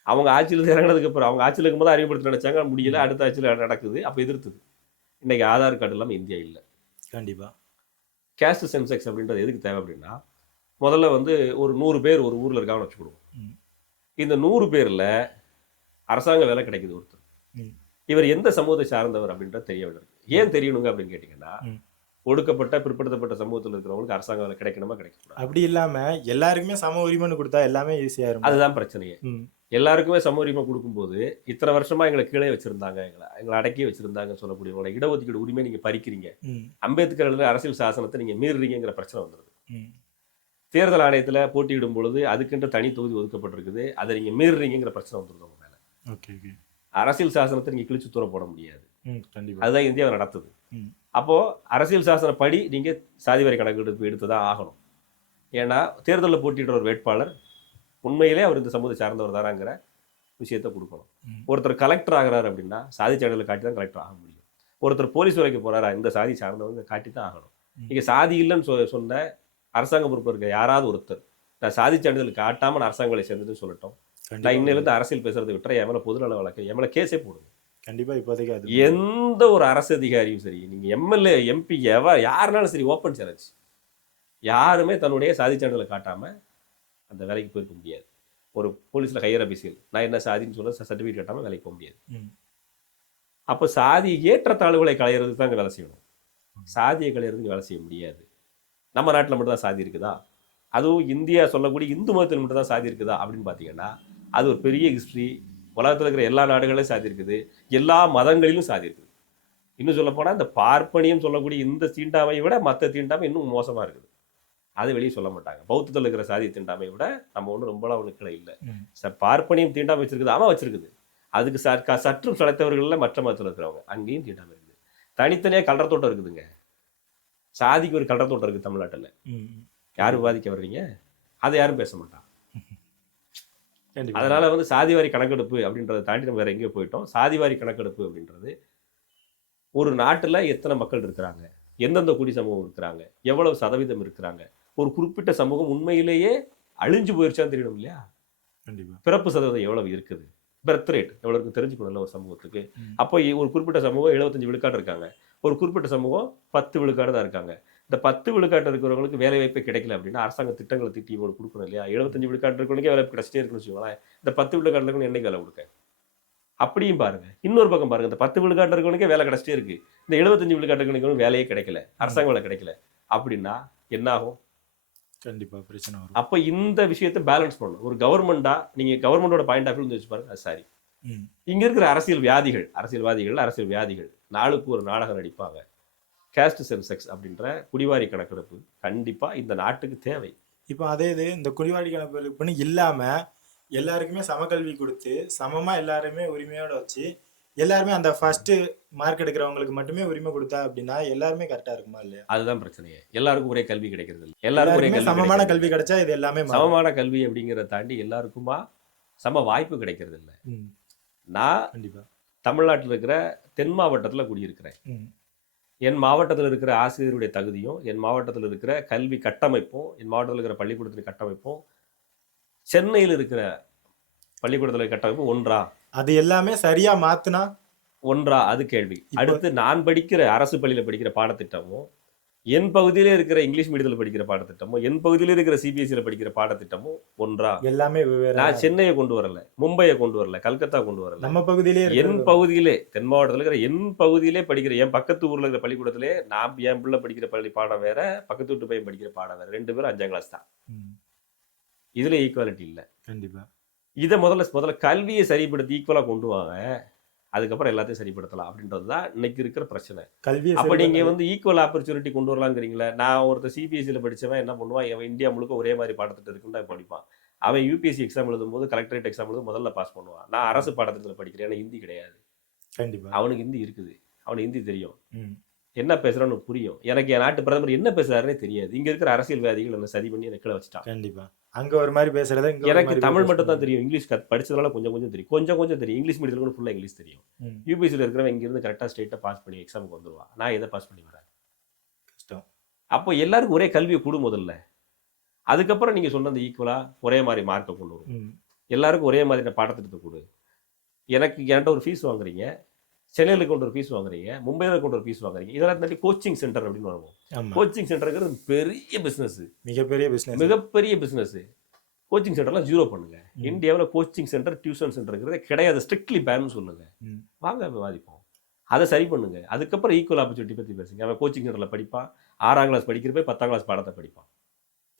அவங்க ஆட்சியில் இறங்கினதுக்கு அப்புறம் அவங்க ஆட்சியில் இருக்கும்போது அறிமுகப்படுத்த நினைச்சாங்க, முடியல, அடுத்த ஆட்சியில் நடக்குது, அப்போ எதிர்த்தது. இன்னைக்கு ஆதார் கார்டு இல்லாமல் இந்தியா இல்லை. கண்டிப்பாக கேஸ்ட் சென்செக்ஸ் அப்படின்றது எதுக்கு தேவை அப்படின்னா, முதல்ல வந்து ஒரு 100 பேர் ஒரு ஊரில் இருக்காங்கன்னு வச்சுக்கிடுவோம். இந்த 100 பேரில் அரசாங்க வேலை கிடைக்குது ஒருத்தர். இவர் எந்த சமூகத்தை சார்ந்தவர் அப்படின்றது தெரிய வேண்டியது. ஏன் தெரியணுங்க அப்படின்னு கேட்டிங்கன்னா, ஒடுக்கப்பட்ட பிற்படுத்தப்பட்ட சமூகத்தில் இருக்கிறவங்களுக்கு அரசாங்க வேலை கிடைக்கணுமா கிடைக்கக்கூடாது. அப்படி இல்லாம எல்லாருக்குமே சம உரிமைன்னு கொடுத்தா எல்லாமே ஈஸியா இருக்கும். அதுதான் பிரச்சனையே. எல்லாருக்குமே சம உரிமை கொடுக்கும்போது இத்தனை வருஷமா எங்களை கீழே வச்சிருந்தாங்க, எங்களை அடக்கி வச்சிருந்தாங்கன்னு சொல்லக்கூடியவங்களோட இடஒதுக்கீடு உரிமை நீங்க பறிக்கிறீங்க, அம்பேத்கர் எழுதின அரசியல் சாசனத்தை நீங்க மீறுறீங்கிற பிரச்சனை வந்துடுது. தேர்தல் ஆணையத்துல போட்டியிடும் பொழுது அதுக்குன்ற தனி தொகுதி ஒதுக்கப்பட்டிருக்குது, அதை நீங்க மீறுறீங்கிற பிரச்சனை வந்துடுது உங்க மேல. அரசியல் சாசனத்தை நீங்க கிழிச்சு தூர போட முடியாது. அதுதான் இந்தியாவை நடத்துது. அப்போ அரசியல் சாசனப்படி நீங்க சாதிவாரி கணக்கெடுப்பு எடுத்துதான் ஆகணும். ஏன்னா தேர்தலில் போட்டியிடுற ஒரு வேட்பாளர் உண்மையிலே அவர் இந்த சமூகத்தை சார்ந்தவர் தாராங்கிற விஷயத்தை கொடுக்கணும். ஒருத்தர் கலெக்டர் ஆகிறாரு அப்படின்னா சாதி சான்றிதழ் காட்டி தான் கலெக்டர் ஆக முடியும். ஒருத்தர் போலீஸ் துறைக்கு போறாரா இந்த சாதி சார்ந்தவங்க காட்டி தான் ஆகணும். நீங்க சாதி இல்லைன்னு சொன்ன அரசாங்க பொறுப்பு இருக்க யாராவது ஒருத்தர் நான் சாதி சான்றிதழ் காட்டாம நான் அரசாங்க வேலை சேர்ந்துட்டு சொல்லட்டும், நான் இன்னிலிருந்து அரசியல் பேசுறதை விட்டுற என் மேல பொதுநல வழக்கு என் மேல கேஸே போடுங்க. கண்டிப்பா இப்போதைக்கு எந்த ஒரு அரசு அதிகாரியும் சரி, நீங்க எம்எல்ஏ எம்பி யாருனாலும் சரி, ஓப்பன் சேலஞ்ச், யாருமே தன்னுடைய சாதி சான்றிதழை காட்டாம அந்த வேலைக்கு போயிருக்க முடியாது. ஒரு போலீஸ்ல ஹையர் அபிஷியல் நான் என்ன சாதின்னு சொல்ல சர்டிஃபிகேட் காட்டாம வேலைக்கு போக முடியாது. அப்போ சாதி ஏற்றத்தாழ்வுகளை களையிறதுக்கு தான் வேலை செய்யணும், சாதியை களையிறதுக்கு வேலை செய்ய முடியாது. நம்ம நாட்டில் மட்டும் தான் சாதி இருக்குதா, அதுவும் இந்தியா சொல்லக்கூடிய இந்து மதத்தில் மட்டும் தான் சாதி இருக்குதா அப்படின்னு பார்த்தீங்கன்னா அது ஒரு பெரிய ஹிஸ்ட்ரி. உலகத்தில் இருக்கிற எல்லா நாடுகளிலும் சாதி இருக்குது, எல்லா மதங்களிலும் சாதி இருக்குது. இன்னும் சொல்ல போனால் இந்த பார்ப்பனியம் சொல்லக்கூடிய இந்த தீண்டாமையை விட மற்ற தீண்டாமை இன்னும் மோசமாக இருக்குது. அது வெளியே சொல்ல மாட்டாங்க. பௌத்தத்தில் இருக்கிற சாதி தீண்டாமையை விட நம்ம ஒன்றும் ரொம்பலாம் ஒன்றுக்களை இல்லை. பார்ப்பனியம் தீண்டாமை வச்சிருக்குது, ஆமாம் வச்சிருக்குது. அதுக்கு சற்றும் செலுத்தவர்களில் மற்ற மதத்தில் இருக்கிறவங்க அங்கேயும் தீண்டாமை இருக்குது. தனித்தனியாக கலர் தோட்டம் இருக்குதுங்க. சாதிக்கு ஒரு கலர் தோட்டம் இருக்குது தமிழ்நாட்டில். யாரும் பாதிக்க வர்றீங்க, அதை யாரும் பேச மாட்டாங்க. அதனால வந்து சாதிவாரி கணக்கெடுப்பு அப்படின்றத தாண்டி நம்ம வேற எங்கேயோ போயிட்டோம். சாதிவாரி கணக்கெடுப்பு அப்படின்றது ஒரு நாட்டில் எத்தனை மக்கள் இருக்கிறாங்க, எந்தெந்த குடி சமூகம் இருக்கிறாங்க, எவ்வளவு சதவீதம் இருக்கிறாங்க, ஒரு குறிப்பிட்ட சமூகம் உண்மையிலேயே அழிஞ்சு போயிருச்சான்னு தெரியணும் இல்லையா. பிறப்பு சதவீதம் எவ்வளவு இருக்குது, பெர்த் ரேட் எவ்வளவு இருக்கு தெரிஞ்சுக்கணும்ல ஒரு சமூகத்துக்கு. அப்போ ஒரு குறிப்பிட்ட சமூகம் 75 விழுக்காடு இருக்காங்க, ஒரு குறிப்பிட்ட சமூகம் 10 விழுக்காடு தான் இருக்காங்க. இந்த 10 விழுக்காட்டு இருக்கிறவங்களுக்கு வேலை வாய்ப்பே கிடைக்கல அப்படின்னா அரசாங்க திட்டங்களை திட்டி இவங்களுக்கு கொடுக்கணும் இல்லையா. 75 விழுக்காட்டு இருக்கிறவங்களுக்கே வேலை கிடைச்சிட்டே இருக்குன்னு வச்சுக்கோங்களேன். இந்த 10 விழுக்காட்டு இருக்கணும் என்னைக்கு வேலை கொடுக்க. அப்படியும் பாருங்க, இன்னொரு பக்கம் பாருங்க, இந்த 10 விழுக்காட்டு இருக்கிறவங்களுக்கே வேலை கிடைச்சிட்டே இருக்கு, இந்த 75 விழுக்காட்டு இருக்கிறவங்களுக்கு வேலையே கிடைக்கல, அரசாங்க வேலை கிடைக்கல அப்படின்னா என்ன ஆகும்? கண்டிப்பா பிரச்சனை வரும். அப்போ இந்த விஷயத்தை பேலன்ஸ் பண்ணணும். ஒரு கவர்மெண்டா நீங்க கவர்மெண்டோட பாயிண்ட் ஆஃப் வியூ வச்சு பாருங்க, அது சரி. இங்க இருக்கிற அரசியல் வியாதிகள் நாளுக்கு ஒரு நாடகம் நடிப்பாங்க. கேஸ்ட் சென்செக்ஸ் அப்படின்ற குடிவாரி கணக்கெடுப்பு கண்டிப்பா இந்த நாட்டுக்கு தேவை. இப்போ அதே இது இந்த குடிவாரி கணக்கெடுப்புன்னு இல்லாம எல்லாருக்குமே சமக்கல்வி கொடுத்து சமமா எல்லாருமே உரிமையோட வச்சு எல்லாருமே அந்த ஃபர்ஸ்ட் மார்க் எடுக்கிறவங்களுக்கு மட்டுமே உரிமை கொடுத்தா அப்படின்னா எல்லாருமே கரெக்டா இருக்குமா இல்லையா? அதுதான் பிரச்சனையே. எல்லாருக்கும் ஒரே கல்வி கிடைக்கிறது இல்லை. எல்லாருக்கும் ஒரே சமமான கல்வி கிடைச்சா இது எல்லாமே சமமான கல்வி அப்படிங்கிறத தாண்டி எல்லாருக்குமா சம வாய்ப்பு கிடைக்கிறது இல்லை. நான் கண்டிப்பா தமிழ்நாட்டில் இருக்கிற தென் மாவட்டத்தில் குடியிருக்கிறேன். என் மாவட்டத்தில் இருக்கிற ஆசிரியருடைய தகுதியும், என் மாவட்டத்தில் இருக்கிற கல்வி கட்டமைப்பும், என் மாவட்டத்தில் இருக்கிற பள்ளிக்கூடத்தின் கட்டமைப்பும் சென்னையில் இருக்கிற பள்ளிக்கூடத்தில் கட்டமைப்பு ஒன்றா? அது எல்லாமே சரியா மாத்துனா ஒன்றா? அது கேள்வி. அடுத்து நான் படிக்கிற அரசு பள்ளியில் படிக்கிற பாடத்திட்டமும், என் பகுதியிலே இருக்கிற இங்கிலீஷ் மீடியத்தில் படிக்கிற பாடத்திட்டமும், என் பகுதியில இருக்கிற சிபிஎஸ்சியில் படிக்கிற பாடத்திட்டமும் ஒன்றா? எல்லாமே நான் சென்னையை கொண்டு வரல, மும்பையை கொண்டு வரல, கல்கத்தா கொண்டு வரல. நம்ம பகுதியிலே என் பகுதியிலே தென் மாவட்டத்தில் இருக்கிற என் பகுதியிலே படிக்கிற என் பக்கத்து ஊர்ல இருக்கிற பள்ளிக்கூடத்திலே நான் என் பிள்ளை படிக்கிற பள்ளி பாடம் வேற, பக்கத்து வீட்டு பையன் படிக்கிற பாடம் வேற. 2 பேரும் 5ஆம் கிளாஸ் தான். இதுல ஈக்குவாலிட்டி இல்லை. கண்டிப்பா இதை முதல்ல கல்வியை சரிப்படுத்தி ஈக்குவலா கொண்டு வாங்க, அதுக்கப்புறம் எல்லாத்தையும் சரிப்படுத்தலாம் அப்படின்றதுதான் இன்னைக்கு இருக்கிற பிரச்சனை. அப்ப நீங்க வந்து ஈக்குவல் ஆப்பர்ச்சுனிட்டி கொண்டு வரலாங்கிறீங்களா? நான் ஒருத்தர் சிபிஎஸ்சியில் படிச்சவன் என்ன பண்ணுவான், இந்தியா முழுக்க ஒரே மாதிரி பாடத்திட்டம் இருக்குன்னு படிப்பான். அவன் யூபிஎஸ்சி எக்ஸாம் எழுதும்போது கலெக்டரேட் எக்ஸாம் எழுதும் முதல்ல பாஸ் பண்ணுவான். நான் அரசு பாடத்திட்டத்தில் படிக்கிறேன், எனக்கு ஹிந்தி கிடையாது. கண்டிப்பா அவனுக்கு ஹிந்தி இருக்குது, அவனுக்கு ஹிந்தி தெரியும், ம். என்ன பேசுறான்னு புரியும். எனக்கு என் நாட்டு பிரதமர் என்ன பேசுறாருன்னே தெரியாது. இங்க இருக்கிற அரசியல்வாதிகள் என்ன சதி பண்ணி எனக்கு கீழே வச்சுட்டான். கண்டிப்பா அங்க ஒரு மாதிரி பேசுறத இங்க ஒரு எனக்கு மாதிரி தமிழ் பேசுறது. மட்டும் தான் தெரியும், இங்கிலீஷ் படிச்சதுனால கொஞ்சம் கொஞ்சம் தெரியும், கொஞ்சம் கொஞ்சம் தெரியும். இங்கிலீஷ் மீடியத்தில் கூட ஃபுல்லாக இங்கிலீஷ் தெரியும். ம். யூபிஎஸ்சியில் இருக்கிறவன் இங்கிருந்து கரெக்டாக ஸ்டேட்டை பாஸ் பண்ணி எக்ஸாமுக்கு வந்துடுவான். நான் எதை பாஸ் பண்ணி வரேன்? கஷ்டம். அப்போ எல்லாருக்கும் ஒரே கல்வியை கொடு முதல்ல, அதுக்கப்புறம் நீங்கள் சொன்ன அந்த ஈக்குவலாக ஒரே மாதிரி மார்க்கை கொண்டு வரும். ம். எல்லாருக்கும் ஒரே மாதிரி பாடத்திட்டத்தை கொடு. என்கிட்ட ஒரு ஃபீஸ் வாங்குறீங்க, சென்னையில் கொண்டு ஒரு ஃபீஸ் வாங்குறீங்க, மும்பையில் கொண்டு ஒரு ஃபீஸ் வாங்குறீங்க, இதெல்லாம் தாண்டி கோச்சிங் சென்டர் அப்படின்னு வருவோம். ஆமா கோச்சிங் சென்டருங்கிறது பெரிய பிஸ்னஸ், மிகப்பெரிய பிசினஸ். மிகப்பெரிய பிஸ்னஸ். கோச்சிங் சென்டர்லாம் ஜீரோ பண்ணுங்க. இந்தியாவில் கோச்சிங் சென்டர் டியூஷன் சென்டருங்கிறதே கிடையாது, ஸ்ட்ரிக்ட்லி பேன்னு சொல்லுங்க. ம். வாங்க விவாதிப்போம், அதை சரி பண்ணுங்க. அதுக்கப்புறம் ஈக்குவல் ஆப்பர்ச்சுனிட்டி பற்றி பேசுங்க. அவன் கோச்சிங் சென்டரில் படிப்பான், 6ஆம் கிளாஸ் படிக்கிறப்ப 10ஆம் கிளாஸ் பாடத்தை படிப்பான்,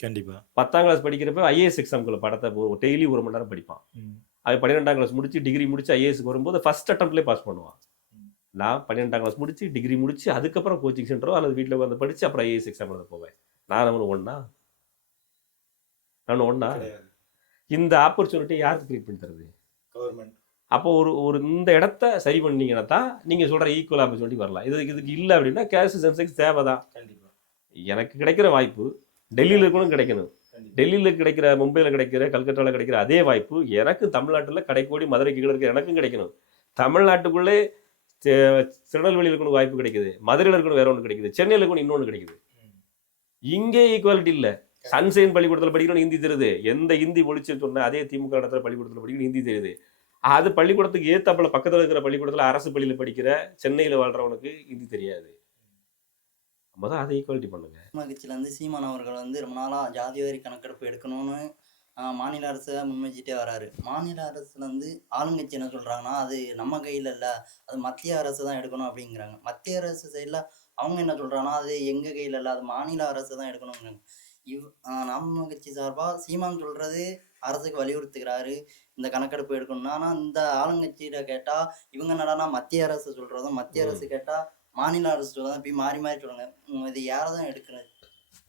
கண்டிப்பா 10ஆம் கிளாஸ் படிக்கிறப்ப ஐஏஎஸ் எக்ஸாம்குள்ள பாடத்தை டெய்லி 1 மணி நேரம் படிப்பான். ம். அவன் 12ஆம் கிளாஸ் முடிச்சு டிகிரி முடிச்சு ஐஏஎஸ்க்கு வரும்போது ஃபர்ஸ்ட் அட்டம்ப்ட்லேயே பாஸ் பண்ணுவான். நான் 12ஆம் கிளாஸ் முடிச்சு டிகிரி முடிச்சு அதுக்கப்புறம் கோச்சிங் சென்டரோ அல்லது வீட்டில் வந்து படிச்சு அப்புறம் ஐஏஎஸ் எக்ஸாம் எழுத போவேன். நான் ஒன்று ஒன்றா கிடையாது. இந்த ஆப்பர்ச்சுனிட்டி யாருக்கு கிரியேட் பண்ணி தருது? கவர்மெண்ட். அப்போ ஒரு இந்த இடத்த சரி பண்ணீங்கன்னா தான் நீங்கள் சொல்கிற ஈக்குவல் ஆப்பர்ச்சுனிட்டி வரலாம். இதுக்கு இல்லை அப்படின்னா கேஷ் சென்செக்ஸ் தேவை தான். கண்டிப்பா எனக்கு கிடைக்கிற வாய்ப்பு டெல்லியில் இருக்கணும் கிடைக்கணும், கண்டிப்பா டெல்லியில் கிடைக்கிற, மும்பையில் கிடைக்கிற, கல்கட்டாவில் கிடைக்கிற அதே வாய்ப்பு எனக்கு தமிழ்நாட்டில் கடைக்கோடி மதுரைக்கு கீழே இருக்கிற எனக்கும் கிடைக்கணும். தமிழ்நாட்டுக்குள்ளே திருநெல்வேலியில் இருக்கணும் வாய்ப்பு கிடைக்குது, மதுரையில் இருக்கணும் வேற ஒன்று கிடைக்குது, சென்னையில் இருக்கணும் இன்னொன்று கிடைக்குது. இங்கே ஈக்குவாலிட்டி இல்லை. சன்சைன் பள்ளிக்கூடத்தில் படிக்கணும் ஹிந்தி தெரியுது, எந்த ஹிந்தி ஒழிச்சு சொன்ன அதே திமுக இடத்துல பள்ளிக்கூடத்தில் படிக்கணும் ஹிந்தி தெரியுது. அது பள்ளிக்கூடத்துக்கு ஏத்தாப்புல பக்கத்தில் இருக்கிற பள்ளிக்கூடத்தில் அரசு பள்ளியில் படிக்கிற சென்னையில் வாழ்றவனுக்கு ஹிந்தி தெரியாது. நம்ம தான் அதை ஈக்குவாலிட்டி பண்ணுங்க. கட்சியிலேருந்து சீமான் அவர்கள் வந்து ரொம்ப நாளாக ஜாதிவாரி கணக்கெடுப்பு எடுக்கணும்னு மாநில அரசை முன்வச்சிட்டே வராரு. மாநில அரசுல வந்து ஆளுங்கட்சி என்ன சொல்கிறாங்கன்னா அது நம்ம கையில் இல்லை, அது மத்திய அரசு தான் எடுக்கணும் அப்படிங்கிறாங்க. மத்திய அரசு சைடில் அவங்க என்ன சொல்கிறாங்கன்னா அது எங்கள் கையில் இல்லை, அது மாநில அரசு தான் எடுக்கணுங்கிறாங்க. நம்ம கட்சி சார்பாக சீமான் சொல்கிறது அரசுக்கு வலியுறுத்துகிறாரு இந்த கணக்கெடுப்பு எடுக்கணும்னா. ஆனால் இந்த ஆளுங்கட்சியில கேட்டால் இவங்க என்னடானா மத்திய அரசு சொல்கிறதும், மத்திய அரசு கேட்டால் மாநில அரசு சொல்கிறதும் இப்படி மாறி மாறி சொல்லுங்க. இது யாரை தான் எடுக்கிறது?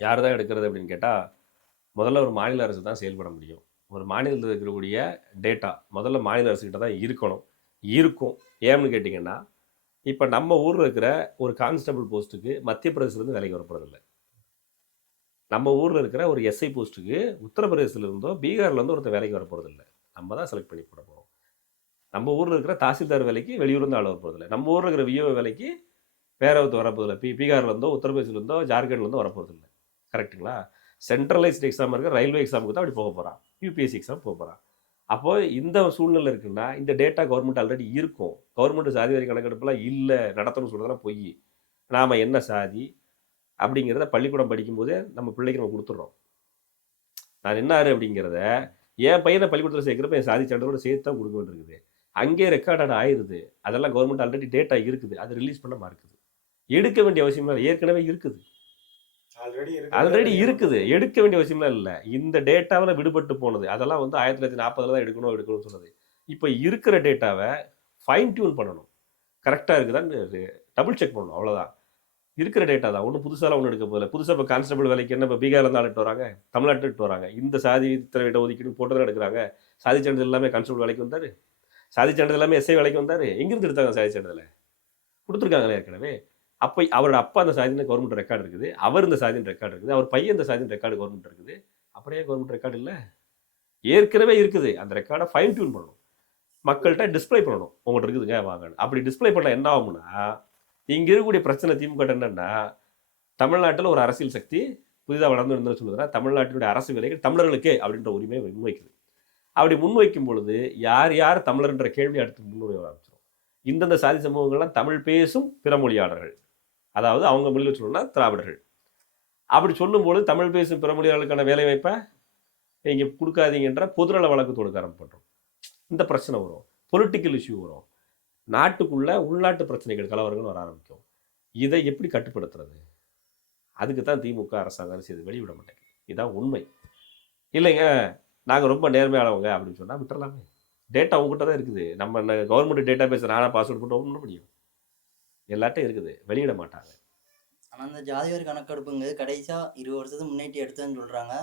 யார் தான் எடுக்கிறது அப்படின்னு கேட்டால் முதல்ல ஒரு மாநில அரசு தான் செயல்பட முடியும். ஒரு மாநிலத்தில் இருக்கக்கூடிய டேட்டா முதல்ல மாநில அரசுக்கிட்ட தான் இருக்கும். ஏன்னு கேட்டிங்கன்னா இப்போ நம்ம ஊரில் இருக்கிற ஒரு கான்ஸ்டபிள் போஸ்ட்டுக்கு மத்திய பிரதேசத்துலேருந்து வேலைக்கு வரப்போறதில்லை. நம்ம ஊரில் இருக்கிற ஒரு எஸ்ஐ போஸ்ட்டுக்கு உத்தரப்பிரதேசத்துலேருந்தோ பீகார்லேருந்தோ ஒருத்தர் வேலைக்கு வரப்போறதில்லை. நம்ம தான் செலக்ட் பண்ணி போட போகிறோம். நம்ம ஊரில் இருக்கிற தாசில்தார் வேலைக்கு வெளியூர்லேருந்து ஆள் வரப்போறதில்லை. நம்ம ஊரில் இருக்கிற விஓ வேலைக்கு வேற ஒருத்தர் வரப்போதில்லை. பீகார்லேருந்தோ உத்தரப்பிரதேசத்துலேருந்தோ ஜார்க்கண்ட்லேருந்தோ வரப்போறதில்லை. கரெக்டுங்களா? சென்ட்ரலைஸ்டு எக்ஸாம் இருக்கிற ரயில்வே எக்ஸாமுக்கு தான் அப்படி போக போகிறான், யூபிஎஸ்சி எக்ஸாம் போக போகிறான். அப்போது இந்த சூழ்நிலை இருக்குன்னா இந்த டேட்டா கவர்மெண்ட் ஆல்ரெடி இருக்கும். கவர்மெண்ட் சாதி வாரி கணக்கெடுப்புலாம் இல்லை நடத்தணும்னு சொல்கிறதெல்லாம் பொய். நாம் என்ன சாதி அப்படிங்கிறத பள்ளிக்கூடம் படிக்கும்போதே நம்ம பிள்ளைக்கு நம்ம கொடுத்துட்றோம். நான் என்னாரு அப்படிங்கிறத என் பையனை பள்ளிக்கூடத்தில் சேர்க்குறப்ப என் சாதி சான்றோட சேர்த்து தான் கொடுக்க வேண்டியிருக்குது. அங்கேயே ரெக்கார்டட் ஆயிடுது. அதெல்லாம் கவர்மெண்ட் ஆல்ரெடி டேட்டா இருக்குது, அது ரிலீஸ் பண்ண மறுக்குது. எடுக்க வேண்டிய அவசியம் இல்லை, ஏற்கனவே இருக்குது, ஆல்ரெடி இருக்குது. எடுக்க வேண்டிய அவசியம்லாம் இல்லை. இந்த டேட்டாவில் விடுபட்டு போனது அதெல்லாம் வந்து 1940 தான் எடுக்கணும்னு சொன்னது. இப்போ இருக்கிற டேட்டாவை ஃபைன் டியூன் பண்ணணும், கரெக்டாக இருக்குதான்னு டபுள் செக் பண்ணணும், அவ்வளோதான். இருக்கிற டேட்டா தான், ஒன்றும் புதுசாலாம் ஒன்றும் எடுக்க போதில்லை. புதுசாக இப்போ கான்ஸ்டபிள் வேலைக்கு என்ன இப்போ பீகார்லேருந்து ஆள் இட்டு வராங்க, தமிழ்நாட்டு இட்டு வராங்க. இந்த சாதி இட ஒதுக்கீடு போட்டு தான் எடுக்கிறாங்க. சாதி சான்றிதழ் எல்லாமே கான்ஸ்டபிள் வேலைக்கு வந்தார், சாதி சான்றிதழ் எல்லாமே எஸ்ஐ வேலைக்கு வந்தார். எங்கேருந்து எடுத்தாங்க சாதி சான்றிதழை? கொடுத்துருக்காங்களே ஏற்கனவே. அப்போ அவரோட அப்பா அந்த சாதின்னு கவர்மெண்ட் ரெக்கார்டு இருக்குது, அவர் இந்த சாதின்னு ரெக்கார்டு இருக்குது, அவர் பையன் இந்த சாதின்னு ரெக்கார்டு கவர்மெண்ட் இருக்குது. அப்படியே கவர்மெண்ட் ரெக்கார்டு இல்லை, ஏற்கனவே இருக்குது. அந்த ரெக்கார்டை ஃபைன் டியூன் பண்ணணும், மக்கள்கிட்ட டிஸ்பிளே பண்ணணும், உங்கள்கிட்ட இருக்குதுங்க வாங்க. அப்படி டிஸ்பிளே பண்ண என்ன ஆகும்னா இங்கே இருக்கக்கூடிய பிரச்சனை திமுக என்னன்னா தமிழ்நாட்டில் ஒரு அரசியல் சக்தி புதிதாக வளர்ந்து இருந்ததுன்னு சொல்லுதுன்னா தமிழ்நாட்டினுடைய அரசு வேலைகள் தமிழர்களுக்கே அப்படின்ற உரிமையை முன்வைக்குது. அப்படி முன்வைக்கும் பொழுது யார் யார் தமிழர்ன்ற கேள்வி அடுத்து முன்னுரை ஆரம்பிச்சிடும். இந்தந்த சாதி சமூகங்கள்லாம் தமிழ் பேசும் பிற மொழியாளர்கள், அதாவது அவங்க மொழியில் சொல்லணும்னா திராவிடர்கள். அப்படி சொல்லும்போது தமிழ் பேசும் பிற மொழியாளர்களுக்கான வேலை வாய்ப்பை இங்கே கொடுக்காதீங்கன்ற பொதுநல வழக்கு தொடுக்க ஆரம்பிப்போம். இந்த பிரச்சனை வரும், பொலிட்டிக்கல் இஷ்யூ வரும், நாட்டுக்குள்ள உள்நாட்டு பிரச்சனைகள் கலவரங்கள் வர ஆரம்பிக்கும். இதை எப்படி கட்டுப்படுத்துறது? அதுக்கு தான் திமுக அரசாங்கம் செய்து வெளியிட மாட்டேங்குது. இதுதான் உண்மை. இல்லைங்க நாங்கள் ரொம்ப நேர்மையானவங்க அப்படின்னு சொன்னால் விட்டுறலாமே. டேட்டா உங்ககிட்ட தான் இருக்குது. நம்ம கவர்மெண்ட் டேட்டா பேஸ் நானாக பாஸ்வேர்டு போட்டு ஓப்பன் பண்ண முடியும், எல்லாட்டையும் இருக்குது, வெளியிட மாட்டாங்க. ஆனால் இந்த ஜாதிவாரி கணக்கெடுப்புங்க கடைசியாக 20 வருஷத்துக்கு முன்னாடி எடுத்தேன்னு சொல்கிறாங்க.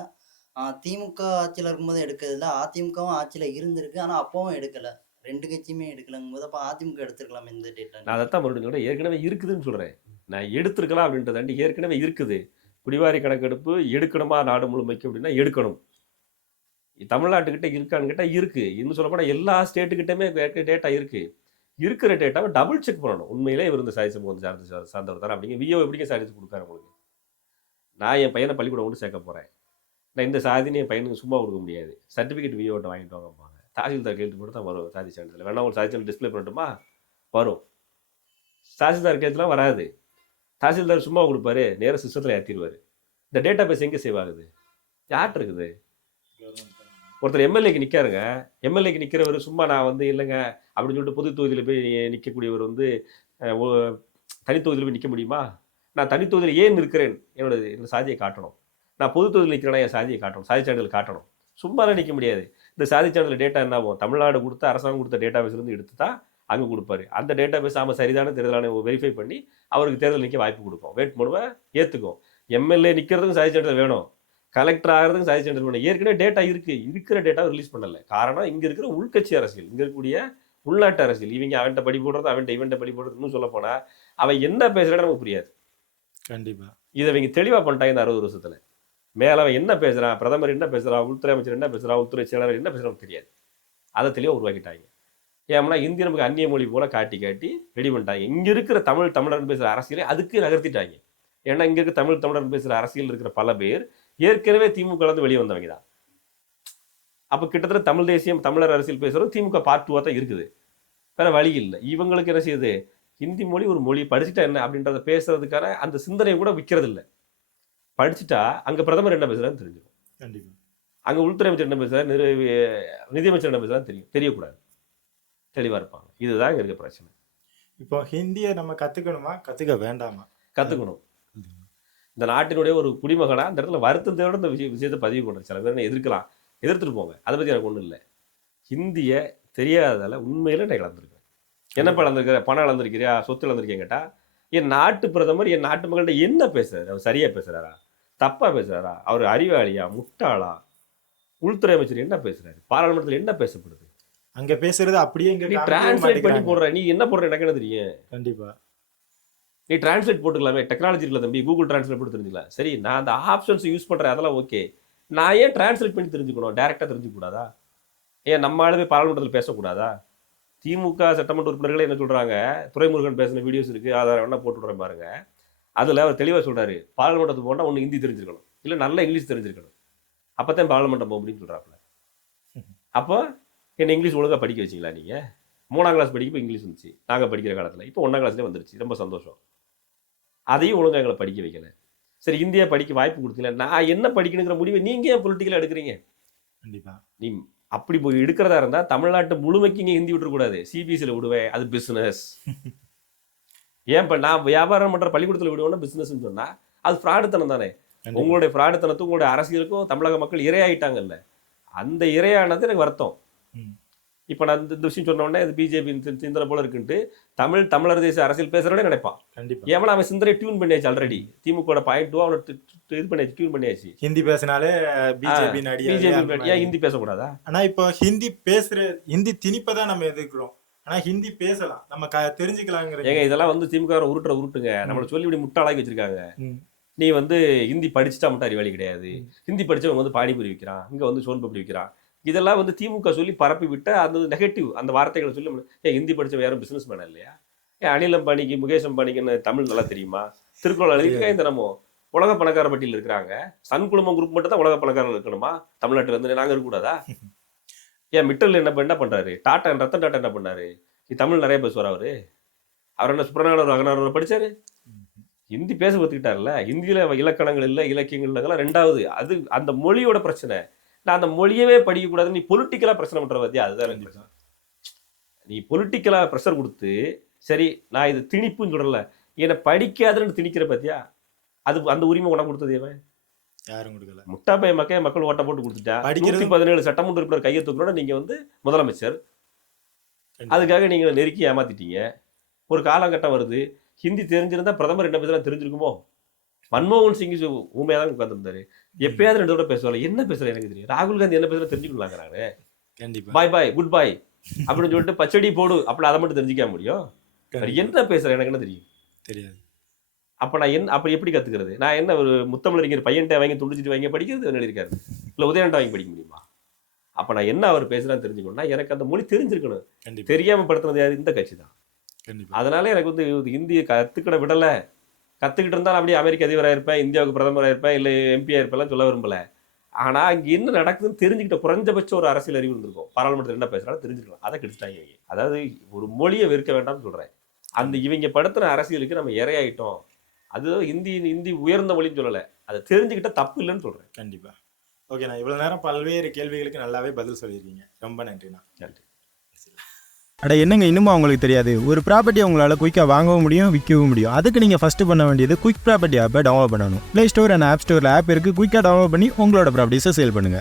திமுக ஆட்சியில் இருக்கும்போது எடுக்கிறதுல அதிமுகவும் ஆட்சியில் இருந்திருக்கு, ஆனால் அப்பவும் எடுக்கலை. ரெண்டு கட்சியுமே எடுக்கலங்கும் போது அப்போ அதிமுக எடுத்துருக்கலாம் இந்த டேட்டா. நான் அதைத்தான் மறுபடியும் சொல்கிறேன், ஏற்கனவே இருக்குதுன்னு சொல்கிறேன். நான் எடுத்திருக்கலாம் அப்படின்றதாண்டி ஏற்கனவே இருக்குது. குடிவாரி கணக்கெடுப்பு எடுக்கணுமா நாடு முழுமைக்கு அப்படின்னா எடுக்கணும். தமிழ்நாட்டுக்கிட்ட இருக்கான்னு கேட்டால் இருக்குது. இன்னும் சொல்லப்போனால் எல்லா ஸ்டேட்டுக்கிட்டமே டேட்டா இருக்குது. இருக்கிற டேட்டாவை டபுள் செக் பண்ணணும். உண்மையிலே இவர் இந்த சாதி சமூகம் சார்ந்தவர் தானே அப்படிங்க விஓ எப்படிங்க சாதிச்சு கொடுக்காரு உங்களுக்கு? நான் என் பையனை பள்ளிக்கூடம் கொண்டு சேர்க்க போகிறேன், நான் இந்த சாதின்னு என் பையனுக்கு சும்மா கொடுக்க முடியாது. சர்டிஃபிகேட் விஓட்ட வாங்கிட்டு வாங்கப்பாங்க. தாசில்தார் கையெழுத்து போட்டு தான் வரும் சாதி சான்றிதழ். வேணா ஒரு சாதி சான்றிதழ் டிஸ்பிளே பண்ணட்டுமா? வரும். தாசில்தார் கையெழுத்துலாம் வராது. தாசில்தார் சும்மா கொடுப்பாரு, நேராக சிஸ்டத்தில் ஏற்றிடுவார். இந்த டேட்டா பேஸ் எங்கே சேவ் ஆகுது? யார்கிட்ட இருக்குது? ஒருத்தர் எம்எல்ஏக்கு நிற்காருங்க. எம்எல்ஏக்கு நிற்கிறவர் சும்மா நான் வந்து இல்லைங்க அப்படின்னு சொல்லிட்டு பொது தொகுதியில் போய் நிற்கக்கூடியவர் வந்து தனி தொகுதியில் போய் நிற்க முடியுமா? நான் தனி தொகுதியில் ஏன் இருக்கிறேன், என்னோட சாதியை காட்டணும். நான் பொது தொகுதியில் நிற்கிறேன்னா என் சாதியை காட்டணும், சாதி சான்றிதழ் காட்டணும். சும்மாலாம் நிற்க முடியாது. இந்த சாதி சான்றிதழ் டேட்டா என்ன ஆகும்? தமிழ்நாடு கொடுத்த அரசாங்கம் கொடுத்த டேட்டா பேஸ்லேருந்து எடுத்து தான் அங்கே கொடுப்பாரு. அந்த டேட்டா பேஸ் ஆமாம் சரிதான தேர்தலான வெரிஃபை பண்ணி அவருக்கு தேர்தல் நிற்க வாய்ப்பு கொடுக்கும். வேட்புமனுவை ஏற்றுக்கும். எம்எல்ஏ நிற்கிறதுக்கும் சாதி சான்றிதழ் வேணும், கலெக்டர் ஆகிறதுக்கு சாதி சான்றிதழ் வேணும். ஏற்கனவே டேட்டா இருக்குது, இருக்கிற டேட்டாவை ரிலீஸ் பண்ணலை. காரணம் இங்கே இருக்கிற உள்கட்சி அரசியல், இங்கே இருக்கக்கூடிய உள்நாட்டு அரசியல். இவங்க அவன்கிட்ட படி போடுறது, அவன்கிட்ட படி போடுறது. இன்னும் சொல்ல போனால் அவன் என்ன பேசுகிறான்னு நமக்கு புரியாது. கண்டிப்பாக இதை இவங்க தெளிவாக பண்ணிட்டாங்க இந்த 60 வருஷத்தில். மேலே அவன் என்ன பேசுகிறான், பிரதமர் என்ன பேசுகிறான், உள்துறை அமைச்சர் என்ன பேசுகிறான், உள்துறை செயலாளர் என்ன பேசுகிறான்னு தெரியாது. அதை தெளிவாக உருவாக்கிட்டாங்க. ஏன்னா இந்தி நமக்கு அந்நிய மொழி போல காட்டி ரெடி பண்ணிட்டாங்க. இங்கே இருக்கிற தமிழர்னு பேசுகிற அரசியலை அதுக்கு நகர்த்திட்டாங்க. ஏன்னா இங்கே இருக்க தமிழர்னு பேசுகிற அரசியல் இருக்கிற பல பேர் ஏற்கனவே திமுக வெளியே வந்தவங்க தான். அப்போ கிட்டத்தட்ட தமிழ் தேசியம் தமிழர் அரசியல் பேசுகிறோம் திமுக பார்ட் 2 தான் இருக்குது. வேற வழி இல்லை. இவங்களுக்கு என்ன செய்யுது? ஹிந்தி மொழி ஒரு மொழி, படிச்சுட்டா என்ன அப்படின்றத பேசுறதுக்கான அந்த சிந்தனையை கூட விற்கிறது இல்லை. படிச்சுட்டா அங்கே பிரதமர் என்ன பேசுகிறான்னு தெரிஞ்சிடும். கண்டிப்பாக அங்கே உள்துறை அமைச்சர் என்ன பேசுகிறார், நிதியமைச்சர் என்ன பேசுகிறான்னு தெரியக்கூடாது. தெளிவாக இருப்பாங்க. இதுதான் இங்கே இருக்க பிரச்சனை. இப்போ ஹிந்தியை நம்ம கற்றுக்கணுமா, கற்றுக்க வேண்டாமா? கற்றுக்கணும். இந்த நாட்டினுடைய ஒரு குடிமகனா அந்த இடத்துல வருத்தத்தோட இந்த விஷயத்தை பதிவு பண்ணுறேன். சில பேர் எதிர்க்கலாம், எதிர்த்துட்டு போங்க, அதை பற்றி எனக்கு ஒன்றும் இல்லை. ஹிந்தியை தெரியாததால் உண்மையில் நான் இழந்திருக்கேன். என்னப்பா இழந்திருக்கிற? பணம் இழந்திருக்கிறியா, சொத்து இழந்திருக்கேன் கேட்டால் என் நாட்டு பிரதமர் என் நாட்டு மக்கள்கிட்ட என்ன பேசுறாரு? அவர் சரியாக பேசுகிறாரா, தப்பாக பேசுகிறாரா, அவர் அறிவாளியா, முட்டாளா? உள்துறை அமைச்சர் என்ன பேசுகிறாரு, பாராளுமன்றத்தில் என்ன பேசப்படுது, அங்கே பேசுறது அப்படியே இங்கே நீ டிரான்ஸ்லேட் பண்ணி போடுற. நீ என்ன போடுற எனக்கு என்ன தெரியும்? கண்டிப்பாக நீ டிரான்ஸ்லேட் போட்டுக்கலாமே, டெக்னாலஜி இருக்குல்ல தம்பி, கூகுள் டிரான்ஸ்லேட் போட்டு தெரிஞ்சுக்கலாம். சரி, நான் அந்த ஆப்ஷன்ஸ் யூஸ் பண்ணுறேன், அதெல்லாம் ஓகே. நான் ஏன் டிரான்ஸ்லேட் பண்ணி தெரிஞ்சுக்கணும்? டேரெக்டாக தெரிஞ்சுக்கூடாதா? ஏன் நம்ம ஆளுமே பாராளுமன்றத்தில் பேசக்கூடாதா? திமுக சட்டமன்ற உறுப்பினர்களே என்ன சொல்கிறாங்க, துரைமுருகன் பேசின வீடியோஸ் இருக்குது, அதை வேணா போட்டு விட்றேன் பாருங்க. அதில் அவர் தெளிவாக சொல்கிறாரு, பாராளுமன்றத்துக்கு போனால் ஒன்று ஹிந்தி தெரிஞ்சிருக்கணும், இல்லை நல்ல இங்கிலீஷ் தெரிஞ்சிருக்கணும், அப்போ தான் பாராளுமன்றம் போக அப்படின்னு சொல்கிறாப்புல. அப்போ என்ன இங்கிலீஷ் ஒழுங்காக படிக்க வச்சிங்களா? நீங்கள் 3ஆம் கிளாஸ் படிக்கப்போ இங்கிலீஷ் வந்துச்சு நாங்கள் படிக்கிற காலத்தில், இப்போ 1ஆம் கிளாஸ்லேயே வந்துருச்சு, ரொம்ப சந்தோஷம். அதையும் ஒழுங்காக எங்களை படிக்க வைக்கல. சரி, இந்தியா படிக்க வாய்ப்பு கொடுக்கல, நான் என்ன படிக்கணுங்கிற முடிவை நீங்கள் ஏன் பொலிட்டிக்கலாக எடுக்கிறீங்க? கண்டிப்பாக நீ அப்படி போய் எடுக்கிறதா இருந்தால் தமிழ்நாட்டு முழுமைக்கு இங்கே ஹிந்தி விட்டுறக்கூடாது, சிபிஎஸ்சியில் விடுவேன், அது பிஸ்னஸ். ஏன் இப்போ நான் வியாபாரம் பண்ணுற பள்ளிக்கூடத்தில் விடுவேன்னா பிஸ்னஸ்ன்னு சொன்னால் அது ஃப்ராடுத்தனம் தானே. உங்களுடைய ஃப்ராடுத்தனத்துக்கும் உங்களுடைய அரசியலுக்கும் தமிழக மக்கள் இரையாயிட்டாங்கல்ல, அந்த இரையானது எனக்கு வருத்தம். இப்போ நான் இந்த விஷயம் சொன்ன உடனே இது பிஜேபி சிந்தனை போல இருக்குன்ட்டு தமிழர் தேச அரசியல் பேசுறவனே நினைப்பான். ஏன்னா அவன் சிந்தனை டியூன் பண்ணியாச்சு ஆல்ரெடி. திமுக பாயிண்ட் அவனை இது பண்ணியாச்சு, டியூன் பண்ணியாச்சு. ஹிந்தி பேசினாலே பிஜேபி ஏன் ஹிந்தி பேசக்கூடாதா? ஆனா இப்போ ஹிந்தி திணிப்பதான் நம்ம எதிர்க்கிறோம். ஆனா ஹிந்தி பேசலாம், நம்ம தெரிஞ்சுக்கலாங்கிற. ஏங்க இதெல்லாம் வந்து திமுக உருட்டுங்க, நம்மளை சொல்லி இப்படி முட்டாளாக்கி வச்சிருக்காங்க. நீ வந்து ஹிந்தி படிச்சுட்டா மட்டும் அறிவாளி கிடையாது, ஹிந்தி படிச்சவங்க வந்து பானிபூரி விற்கிறான், இங்க வந்து சோன்பப்படி விற்கிறான். இதெல்லாம் வந்து திமுக சொல்லி பரப்பி விட்ட அந்த நெகட்டிவ் அந்த வார்த்தைகளை சொல்லி ஹிந்தி படிச்ச வேற பிசினஸ் மேன இல்லையா? அனில் அம்பானிக்கு முகேஷ் அம்பானிக்குன்னு தமிழ் நல்லா தெரியுமா? திருக்குறள் எழுதியிருக்கா இந்த நம்ம உலக பணக்கார பட்டியல் இருக்கிறாங்க. சன் குழுமம் குரூப் மட்டும் தான் உலக பணக்காரர்கள் இருக்கணுமா? தமிழ்நாட்டில் இருந்து நாங்கள் இருக்கக்கூடாதா? ஏன் மிட்டல் என்ன பண்றாரு? ரத்தன் டாட்டா என்ன பண்ணாரு? தமிழ் நிறைய பேசுவார் அவர் என்ன சுப்ரநாதர் அகனார் படிச்சாரு? ஹிந்தி பேச கற்றுக்கிட்டார்ல. ஹிந்தியில இலக்கணங்கள் இல்லை, இலக்கியங்கள் இல்லைங்களா ரெண்டாவது. அது அந்த மொழியோட பிரச்சனை. நான் அந்த மொழியவே படிக்கக்கூடாதுன்னு நீ பொலிட்டிக்கலாக பிரச்சனை பண்ணுற பத்தியா? அதுதான் நீ பொலிட்டிக்கலாக ப்ரெஷர் கொடுத்து சரி நான் இது திணிப்புன்னு சொல்லல, என்னை படிக்காதுன்னு திணிக்கிற பத்தியா? அது அந்த உரிமை உனக்கு கொடுத்தது ஏன்? யாரும் கொடுக்கல. முட்டாப்பைய மக்கள் ஓட்ட போட்டு கொடுத்துட்டா. 117 சட்டமன்ற உறுப்பினர் கையெழுத்துக்கூட நீங்க வந்து முதலமைச்சர், அதுக்காக நீங்க நெருக்கி ஏமாத்திட்டீங்க. ஒரு காலகட்டம் வருது, ஹிந்தி தெரிஞ்சிருந்தா பிரதமர் என்ன பேசுறா தெரிஞ்சிருக்குமோ? மன்மோகன் சிங் ஊமையா தான் உட்கார்ந்துருந்தாரு. எப்பயாவது 2 தடவை பேசுவாங்க. என்ன பேசுற எனக்கு தெரியும். ராகுல் காந்தி என்ன பேசுற தெரிஞ்சுக்கலாங்கிறாரு. கண்டிப்பா பாய் பாய் குட் பாய் அப்படின்னு சொல்லிட்டு பச்சடி போடு அப்படி அதை மட்டும் தெரிஞ்சுக்க முடியும். என்ன பேசுற எனக்கு என்ன தெரியும் தெரியாது. அப்ப நான் என்ன அப்ப எப்படி கத்துக்கிறது? நான் என்ன ஒரு முத்தமிழறிஞர் பையன்ட்ட வாங்கி துடிச்சிட்டு வாங்கி படிக்கிறது எழுதியிருக்காரு. இல்ல உதயன்ட்ட வாங்கி படிக்க முடியுமா? அப்ப நான் என்ன அவர் பேசுறான்னு தெரிஞ்சுக்கணும்னா எனக்கு அந்த மொழி தெரிஞ்சிருக்கணும். தெரியாம படுத்துறது யாரு? இந்த கட்சி தான். அதனால எனக்கு வந்து இந்திய கத்துக்கிட விடல. கத்துக்கிட்டு இருந்தாலும் அப்படியே அமெரிக்க அதிபராக இருப்பேன், இந்தியாவுக்கு பிரதமராக இருப்பேன், இல்லை எம்பியா இருப்பேன் சொல்ல விரும்பல. ஆனா அங்க என்ன நடக்குதுன்னு தெரிஞ்சுக்கிட்ட குறைஞ்சபட்சம் ஒரு அரசியல் அறிவு இருந்திருக்கும். பாராளுமன்றத்தில் என்ன பேசுறாலும் தெரிஞ்சுக்கலாம். அதை கெடுத்துட்டாங்க இவங்க. அதாவது ஒரு மொழியை வெறுக்க வேண்டாம்னு சொல்றேன். அந்த இவங்க படுத்துற அரசியலுக்கு நம்ம இரையாயிட்டோம். அது இந்தி உயர்ந்த மொழின்னு சொல்லலை, அதை தெரிஞ்சுக்கிட்ட தப்பு இல்லைன்னு சொல்றேன். கண்டிப்பா. ஓகே, நான் இவ்வளவு நேரம் பல்வேறு கேள்விகளுக்கு நல்லாவே பதில் சொல்லியிருக்கீங்க. ரொம்ப நன்றிண்ணா. நன்றி. அட என்னங்க இன்னும் அவங்களுக்கு தெரியாது, ஒரு ப்ராப்பர்ட்டியை உங்களால் குயிக்காக வாங்கவும் முடியும், விற்கவும் முடியும். அதுக்கு நீங்கள் ஃபஸ்ட்டு பண்ண வேண்டியது குயிக் ப்ராப்பர்ட்டி ஆப்பை டவுன்லோட் பண்ணணும். ப்ளே ஸ்டோர் அண்ட் ஆப் ஸ்டோரில் ஆப் இருக்குது. குயிக்காக டவுன்லோட் பண்ணி உங்களோட ப்ராப்பர்ட்டிஸை சேல் பண்ணுங்கள்.